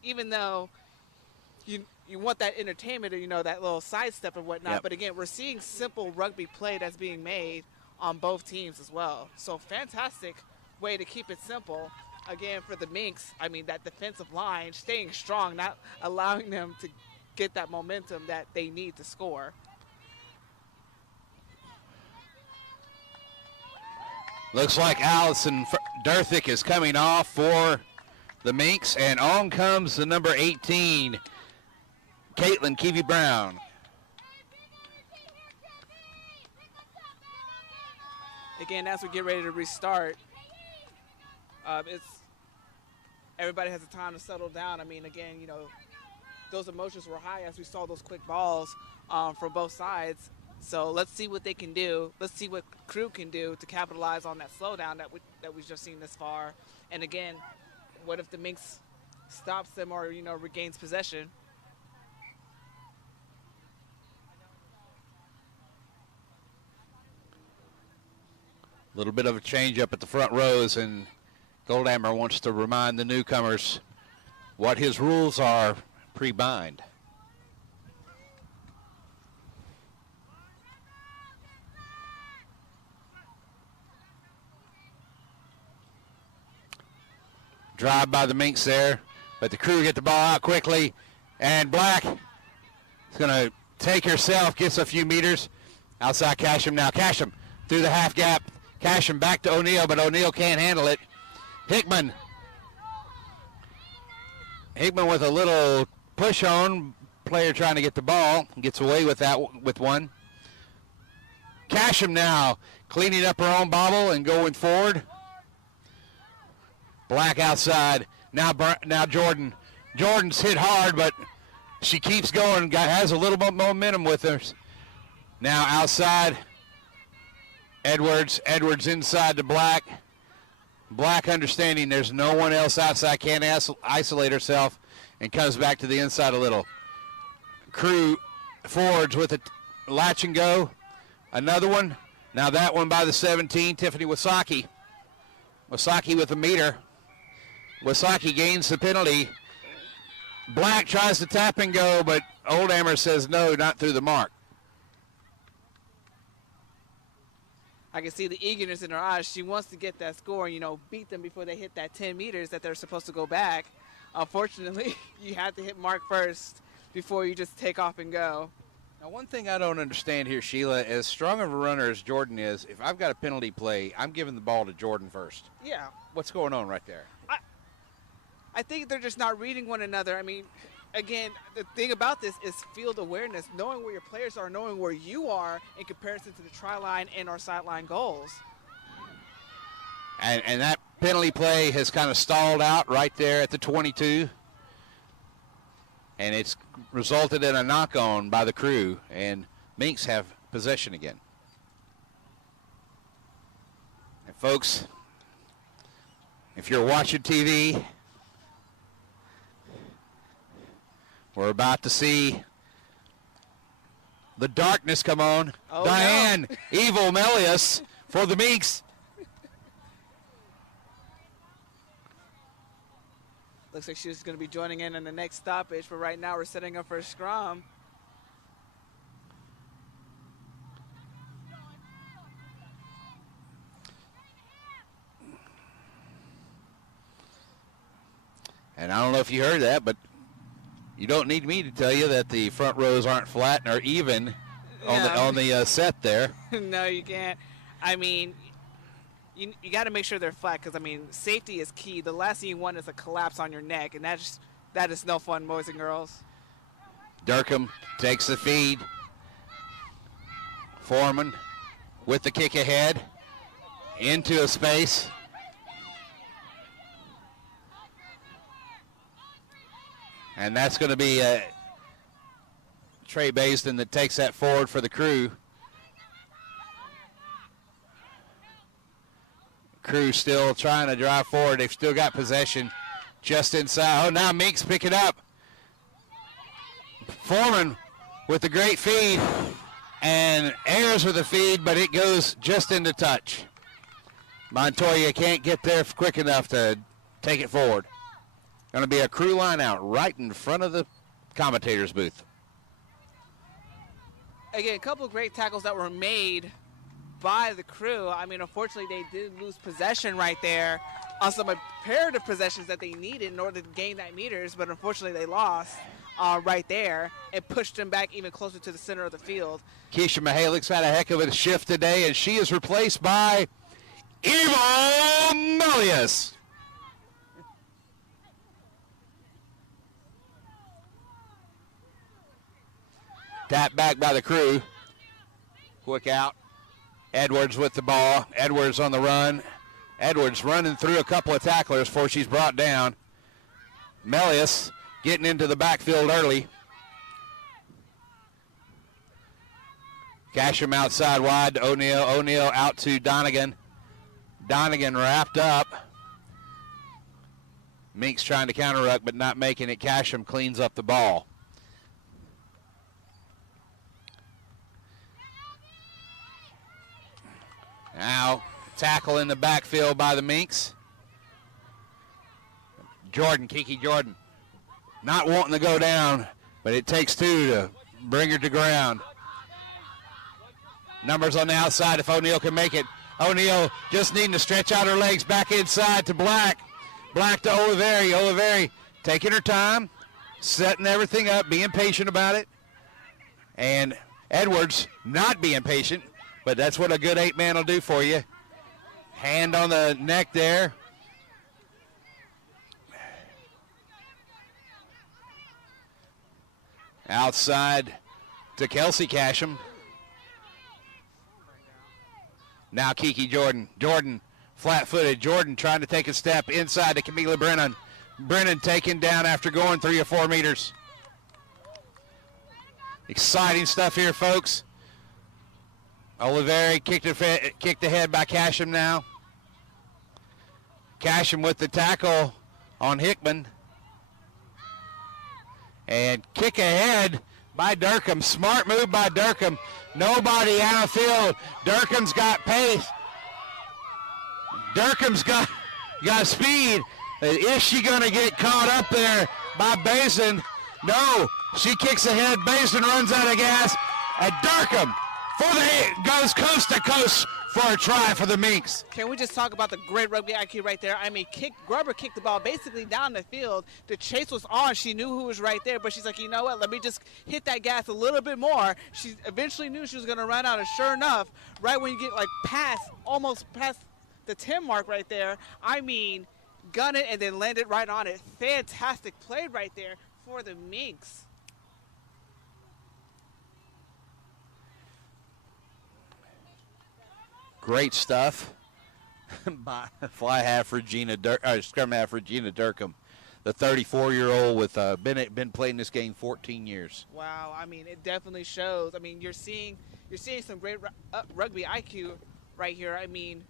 even though you want that entertainment or, you know, that little sidestep and whatnot, Yep. but again, we're seeing simple rugby play that's being made on both teams as well. So fantastic way to keep it simple. Again, for the Minx, I mean, that defensive line staying strong, not allowing them to get that momentum that they need to score. Looks like Allison Durthick is coming off for the Minx, and on comes the number 18, Caitlin Keevy Brown. Again, as we get ready to restart, everybody has the time to settle down. I mean, again, you know, those emotions were high as we saw those quick balls from both sides. So let's see what they can do. Let's see what crew can do to capitalize on that slowdown that we've just seen this far. And again, what if the Minx stops them or, you know, regains possession? A little bit of a change up at the front rows, and Goldhammer wants to remind the newcomers what his rules are pre-bind. Drive by the Minx there, but the crew get the ball out quickly, and Black is going to take herself, gets a few meters. Outside Casham now. Casham through the half gap. Casham back to O'Neal, but O'Neal can't handle it. Hickman with a little push on, player trying to get the ball, gets away with that with one. Casham now cleaning up her own bobble and going forward. Black outside. Now Jordan. Jordan's hit hard, but she keeps going. Has a little bit momentum with her. Now outside. Edwards inside to Black. Black understanding there's no one else outside. Can't isolate herself, and comes back to the inside a little. Crew forwards with a latch and go. Another one. Now that one by the 17, Tiffany Wasaki. Wasaki with a meter. Wasaki gains the penalty. Black tries to tap and go, but Oldhammer says no, not through the mark. I can see the eagerness in her eyes. She wants to get that score and, you know, beat them before they hit that 10 meters that they're supposed to go back. Unfortunately, you have to hit mark first before you just take off and go. Now, one thing I don't understand here, Sheila, as strong of a runner as Jordan is, if I've got a penalty play, I'm giving the ball to Jordan first. Yeah. What's going on right there? I think they're just not reading one another. I mean, again, the thing about this is field awareness, knowing where your players are, knowing where you are in comparison to the try line and our sideline goals. And that penalty play has kind of stalled out right there at the 22. And it's resulted in a knock-on by the crew. And Minx have possession again. And folks, if you're watching TV, we're about to see the darkness come on. Oh, Diane, no. Evil Melius for the Meeks. Looks like she's going to be joining in the next stoppage, but right now we're setting up for a scrum. And I don't know if you heard that, but you don't need me to tell you that the front rows aren't flat or even on the set there. No, you can't. I mean, you got to make sure they're flat because, I mean, safety is key. The last thing you want is a collapse on your neck, and that is no fun, boys and girls. Durkham takes the feed. Foreman with the kick ahead into a space. And that's going to be Trey Basden that takes that forward for the Crew. Crew still trying to drive forward. They've still got possession just inside. Oh, now Meeks pick it up. Foreman with the great feed and Ayers with the feed, but it goes just into touch. Montoya can't get there quick enough to take it forward. Going to be a Crew line out right in front of the commentator's booth. Again, a couple of great tackles that were made by the Crew. I mean, unfortunately, they did lose possession right there on some imperative possessions that they needed in order to gain that meters, but unfortunately they lost right there and pushed them back even closer to the center of the field. Keisha Mihalik's had a heck of a shift today, and she is replaced by Eva Melius. Tap back by the Crew. Quick out. Edwards with the ball. Edwards on the run. Edwards running through a couple of tacklers before she's brought down. Melius getting into the backfield early. Casham outside wide to O'Neal. O'Neal out to Donegan. Donegan wrapped up. Meeks trying to counter ruck but not making it. Casham cleans up the ball. Now, tackle in the backfield by the Minks. Jordan, Kiki Jordan, not wanting to go down, but it takes two to bring her to ground. Numbers on the outside if O'Neal can make it. O'Neal just needing to stretch out her legs back inside to Black. Black to Oliveri. Oliveri taking her time, setting everything up, being patient about it. And Edwards not being patient. But that's what a good 8-man will do for you. Hand on the neck there. Outside to Kelsey Casham. Now Kiki Jordan. Jordan flat-footed. Jordan trying to take a step inside to Camila Brennan. Brennan taken down after going 3 or 4 meters. Exciting stuff here, folks. Oliveri kicked ahead by Casham now. Casham with the tackle on Hickman. And kick ahead by Durkham. Smart move by Durkham. Nobody out of field. Durkham's got pace. Durkham's got speed. Is she going to get caught up there by Basin? No. She kicks ahead. Basin runs out of gas. And Durkham goes coast to coast for a try for the Minks. Can we just talk about the great rugby IQ right there? I mean, Gruber kicked the ball basically down the field. The chase was on. She knew who was right there, but she's like, you know what? Let me just hit that gas a little bit more. She eventually knew she was going to run out, and sure enough, right when you get like almost past the 10 mark right there, I mean, gun it and then land it right on it. Fantastic play right there for the Minks. Great stuff by fly half Regina scrum half Regina Durkham, the 34-year-old with been playing this game 14 years. Wow, I mean, it definitely shows. I mean, you're seeing you're seeing some great rugby IQ right here. I mean,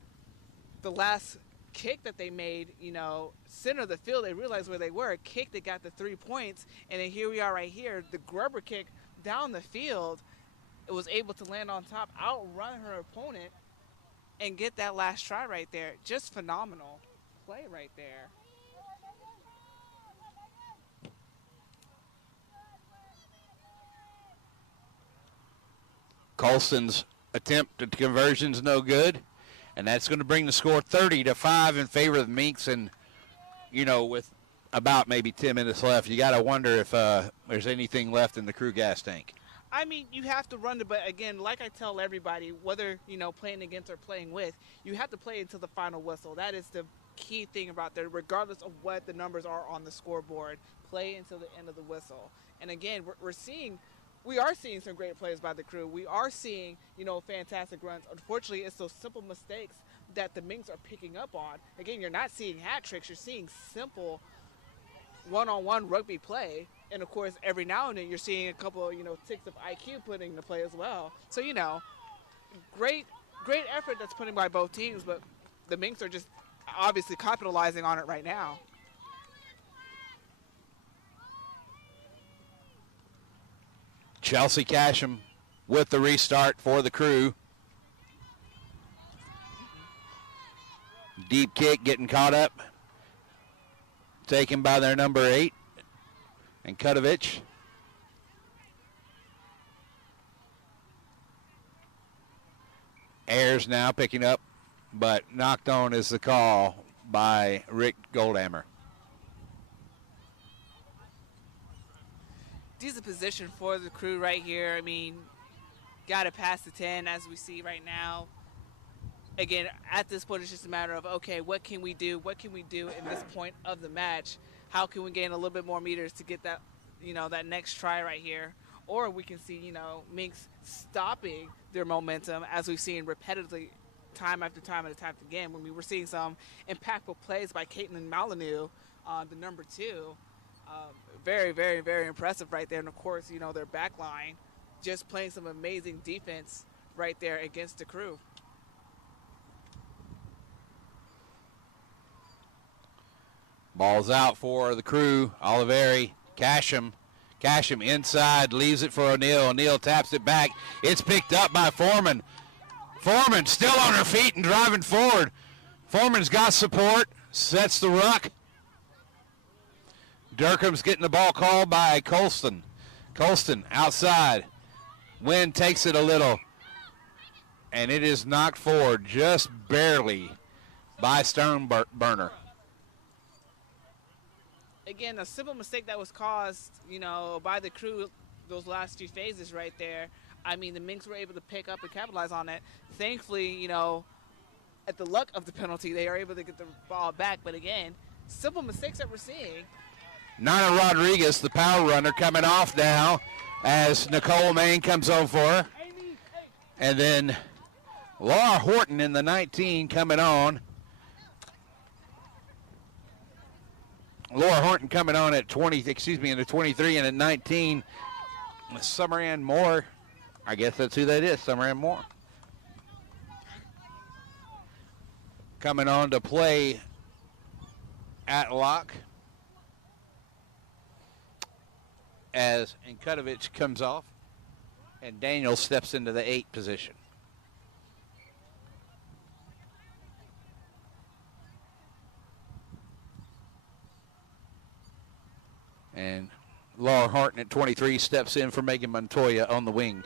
the last kick that they made, center of the field, they realized where they were. A kick that got the 3 points, and then here we are right here. The grubber kick down the field, it was able to land on top, outrun her opponent, and get that last try right there. Just phenomenal play right there. Colston's attempt at conversion's no good, and that's going to bring the score 30-5 in favor of the Minks. And, with about maybe 10 minutes left, you got to wonder if there's anything left in the crew gas tank. I mean, you have to run it, but again, like I tell everybody, whether, playing against or playing with, you have to play until the final whistle. That is the key thing about that, regardless of what the numbers are on the scoreboard. Play until the end of the whistle. And again, we are seeing some great plays by the crew. We are seeing, fantastic runs. Unfortunately, it's those simple mistakes that the Minks are picking up on. Again, you're not seeing hat tricks. You're seeing simple one-on-one rugby play. And, of course, every now and then you're seeing a couple, ticks of IQ put into play as well. So, great effort that's put in by both teams, but the Minks are just obviously capitalizing on it right now. Chelsea Casham with the restart for the crew. Deep kick getting caught up. Taken by their number 8. And Kutovich. Ayers now picking up, but knocked on is the call by Rick Goldhammer. Decent position for the crew right here. I mean, got to pass the 10 as we see right now. Again, at this point, it's just a matter of, okay, what can we do? What can we do in this point of the match? How can we gain a little bit more meters to get that, that next try right here? Or we can see, Minks stopping their momentum as we've seen repetitively time after time again when we were seeing some impactful plays by Caitlyn Molina, the number 2. Very, very, very impressive right there. And, of course, their back line just playing some amazing defense right there against the crew. Ball's out for the crew. Oliveri, Casham inside, leaves it for O'Neal. O'Neal taps it back. It's picked up by Foreman. Foreman still on her feet and driving forward. Foreman's got support, sets the ruck. Durkam's getting the ball called by Colston. Colston outside. Wind takes it a little. And it is knocked forward just barely by Sternburner. Again, a simple mistake that was caused, by the crew those last few phases right there. I mean, the Minks were able to pick up and capitalize on it. Thankfully, at the luck of the penalty, they are able to get the ball back. But again, simple mistakes that we're seeing. Nana Rodriguez, the power runner, coming off now as Nicole Main comes on for her. And then Laura Horton in the 19 coming on. Laura Horton coming on at in the 23, and at 19, Summer Ann Moore. I guess that's who that is, Summer Ann Moore. Coming on to play at lock as Kutovich comes off, and Daniel steps into the 8 position. And Laura Horton at 23 steps in for Megan Montoya on the wing.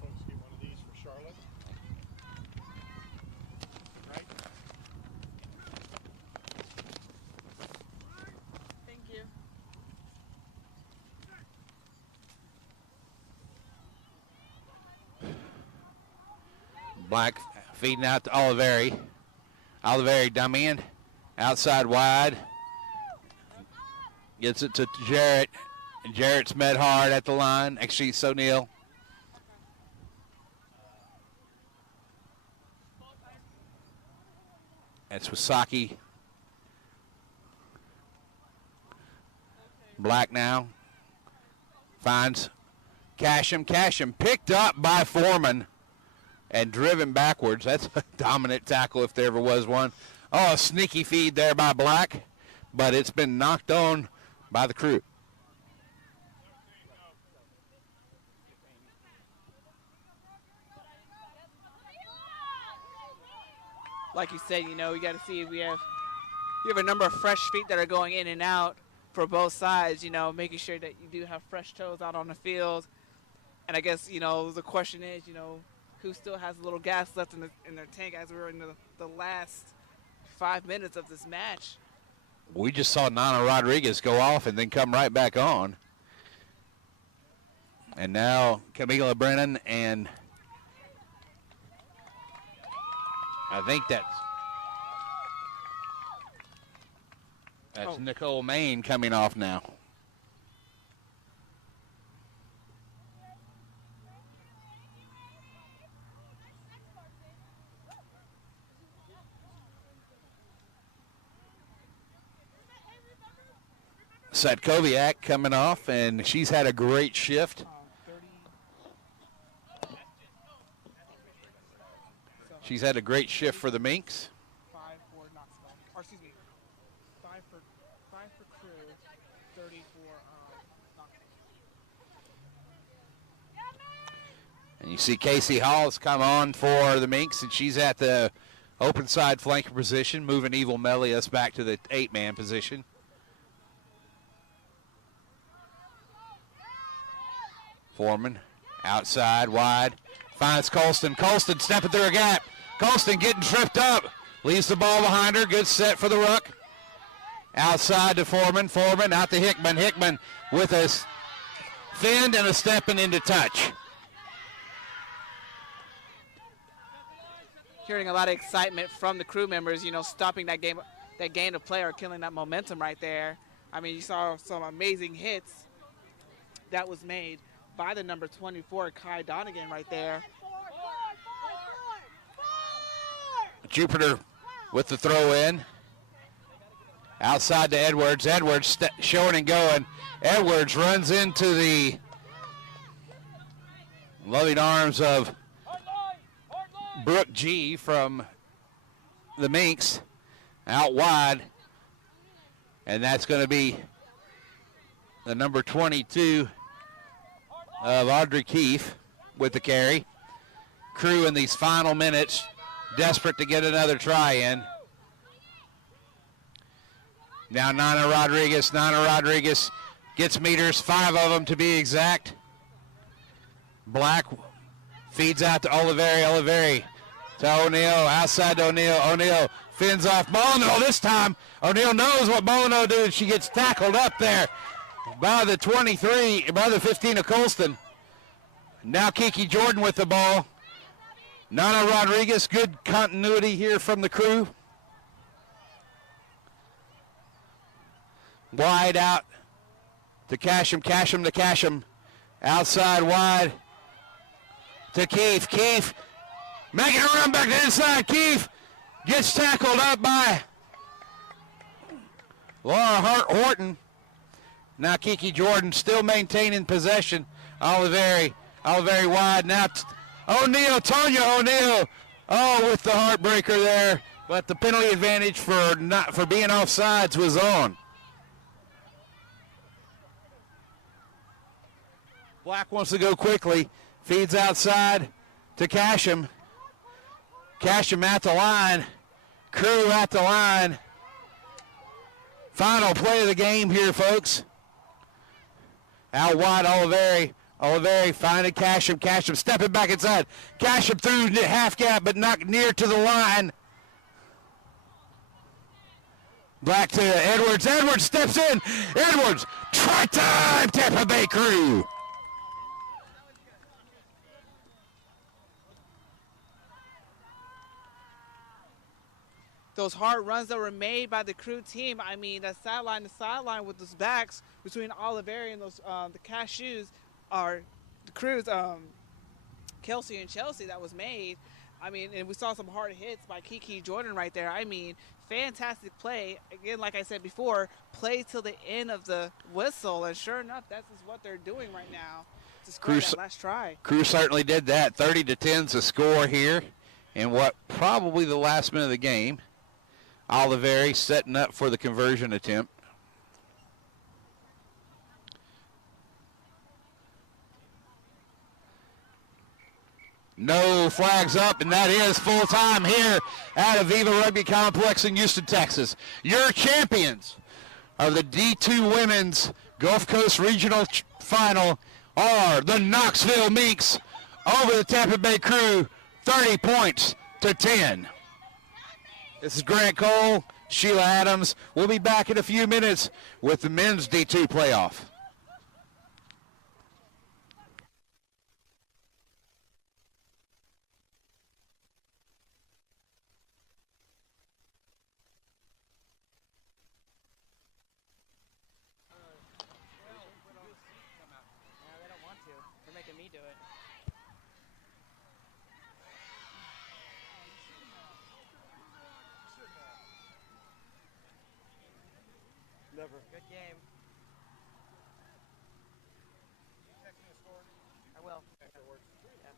Folks, get one of these for Charlotte. Right? Thank you. Black feeding out to Oliveri. Oliveri dumb in. Outside wide. Gets it to Jarrett. And Jarrett's met hard at the line. Actually, it's O'Neal. That's Wasaki Black now finds Casham. Casham picked up by Foreman and driven backwards. That's a dominant tackle if there ever was one. Oh, a sneaky feed there by Black, but it's been knocked on by the Crew. Like you said, you got to see if you have a number of fresh feet that are going in and out for both sides, making sure that you do have fresh toes out on the field. And I guess, the question is, who still has a little gas left in their tank as we're in the last 5 minutes of this match. We just saw Nana Rodriguez go off and then come right back on. And now Camila Brennan and I think that's Nicole Main coming off now. Satkoviak coming off, and she's had a great shift. She's had a great shift for the Minks. 5 for Knoxville. Or excuse me, 5 for Crew, 30 for Knoxville. And you see Casey Hall has come on for the Minks, and she's at the open side flanker position, moving Evil Melius back to the 8-man position. Foreman outside, wide, finds Colston. Colston stepping through a gap. Colston getting tripped up. Leaves the ball behind her. Good set for the ruck. Outside to Foreman. Foreman out to Hickman. Hickman with a fend and a stepping into touch. Hearing a lot of excitement from the Crew members, stopping that gain of play or killing that momentum right there. I mean, you saw some amazing hits that was made by the number 24, Kai Donegan, right there. Jupiter with the throw in. Outside to Edwards. Edwards showing and going. Edwards runs into the loving arms of Brooke G from the Minks. Out wide. And that's going to be the number 22 of Audrey Keefe with the carry. Crew in these final minutes, desperate to get another try in. Now Nana Rodriguez. Nana Rodriguez gets meters, 5 of them to be exact. Black feeds out to Oliveri. Oliveri to O'Neal, outside to O'Neal. O'Neal fins off Molino this time. O'Neal knows what Molino did. She gets tackled up there by the 23, by the 15 of Colston. Now Kiki Jordan with the ball. Nana Rodriguez, good continuity here from the Crew. Wide out to Casham. Casham to Casham. Outside wide to Keefe. Keefe making a run back to inside. Keefe gets tackled up by Laura Horton. Now Kiki Jordan still maintaining possession. Oliveri wide. Now O'Neal, Tonya O'Neal. Oh, with the heartbreaker there. But the penalty advantage for being offsides was on. Black wants to go quickly. Feeds outside to Casham. Casham at the line. Crew at the line. Final play of the game here, folks. Out wide, Oliveri. Oliveri finding Casham. Casham stepping back inside. Casham through the half gap, but not near to the line. Black to Edwards. Edwards steps in. Edwards. Try time, Tampa Bay Crew. Those hard runs that were made by the Crew team, I mean, that sideline to sideline with those backs between Oliveri and those the Cashews are the Crew's Kelsey and Chelsea that was made. I mean, and we saw some hard hits by Kiki Jordan right there. I mean, fantastic play. Again, like I said before, play till the end of the whistle, and sure enough, that's just what they're doing right now to score that last try. Crew certainly did that. 30-10 is the score here in what probably the last minute of the game. Oliveri setting up for the conversion attempt. No flags up, and that is full time here at Aviva Rugby Complex in Houston, Texas. Your champions of the D2 Women's Gulf Coast Regional Final are the Knoxville Minks over the Tampa Bay Crew, 30-10. This is Grant Cole, Sheila Adams. We'll be back in a few minutes with the men's D2 playoff. Never. Good game. I will. Yeah.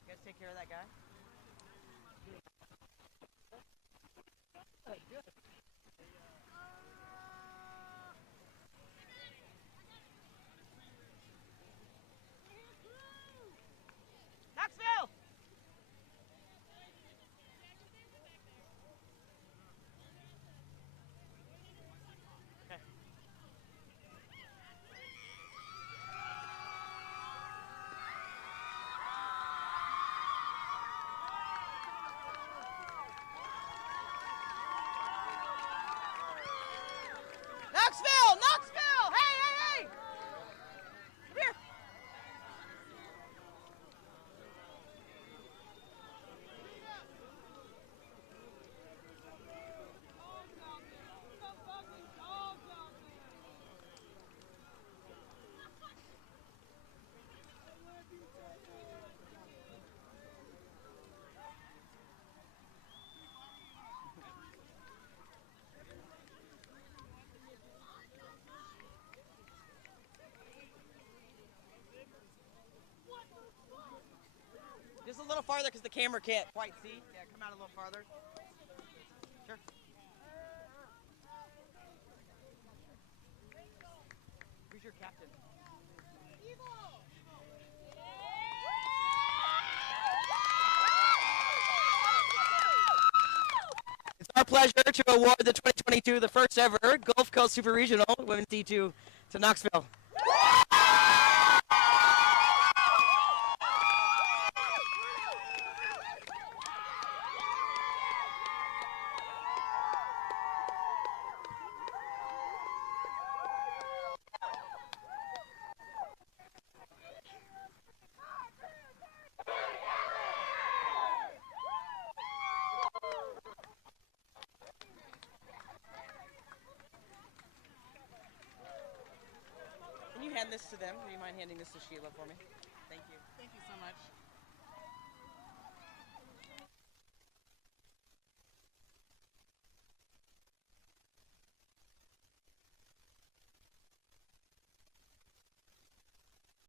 You guys take care of that guy? Good. Knoxville! Knoxville! Knoxville! Hey, hey, hey! Come here. Just a little farther because the camera can't quite see. Yeah, come out a little farther. Sure. Who's your captain? It's our pleasure to award the 2022, the first ever Gulf Coast Super Regional Women's D2 to Knoxville. Can you hand this to them? Do you mind handing this to Sheila for me? Thank you. Thank you so much.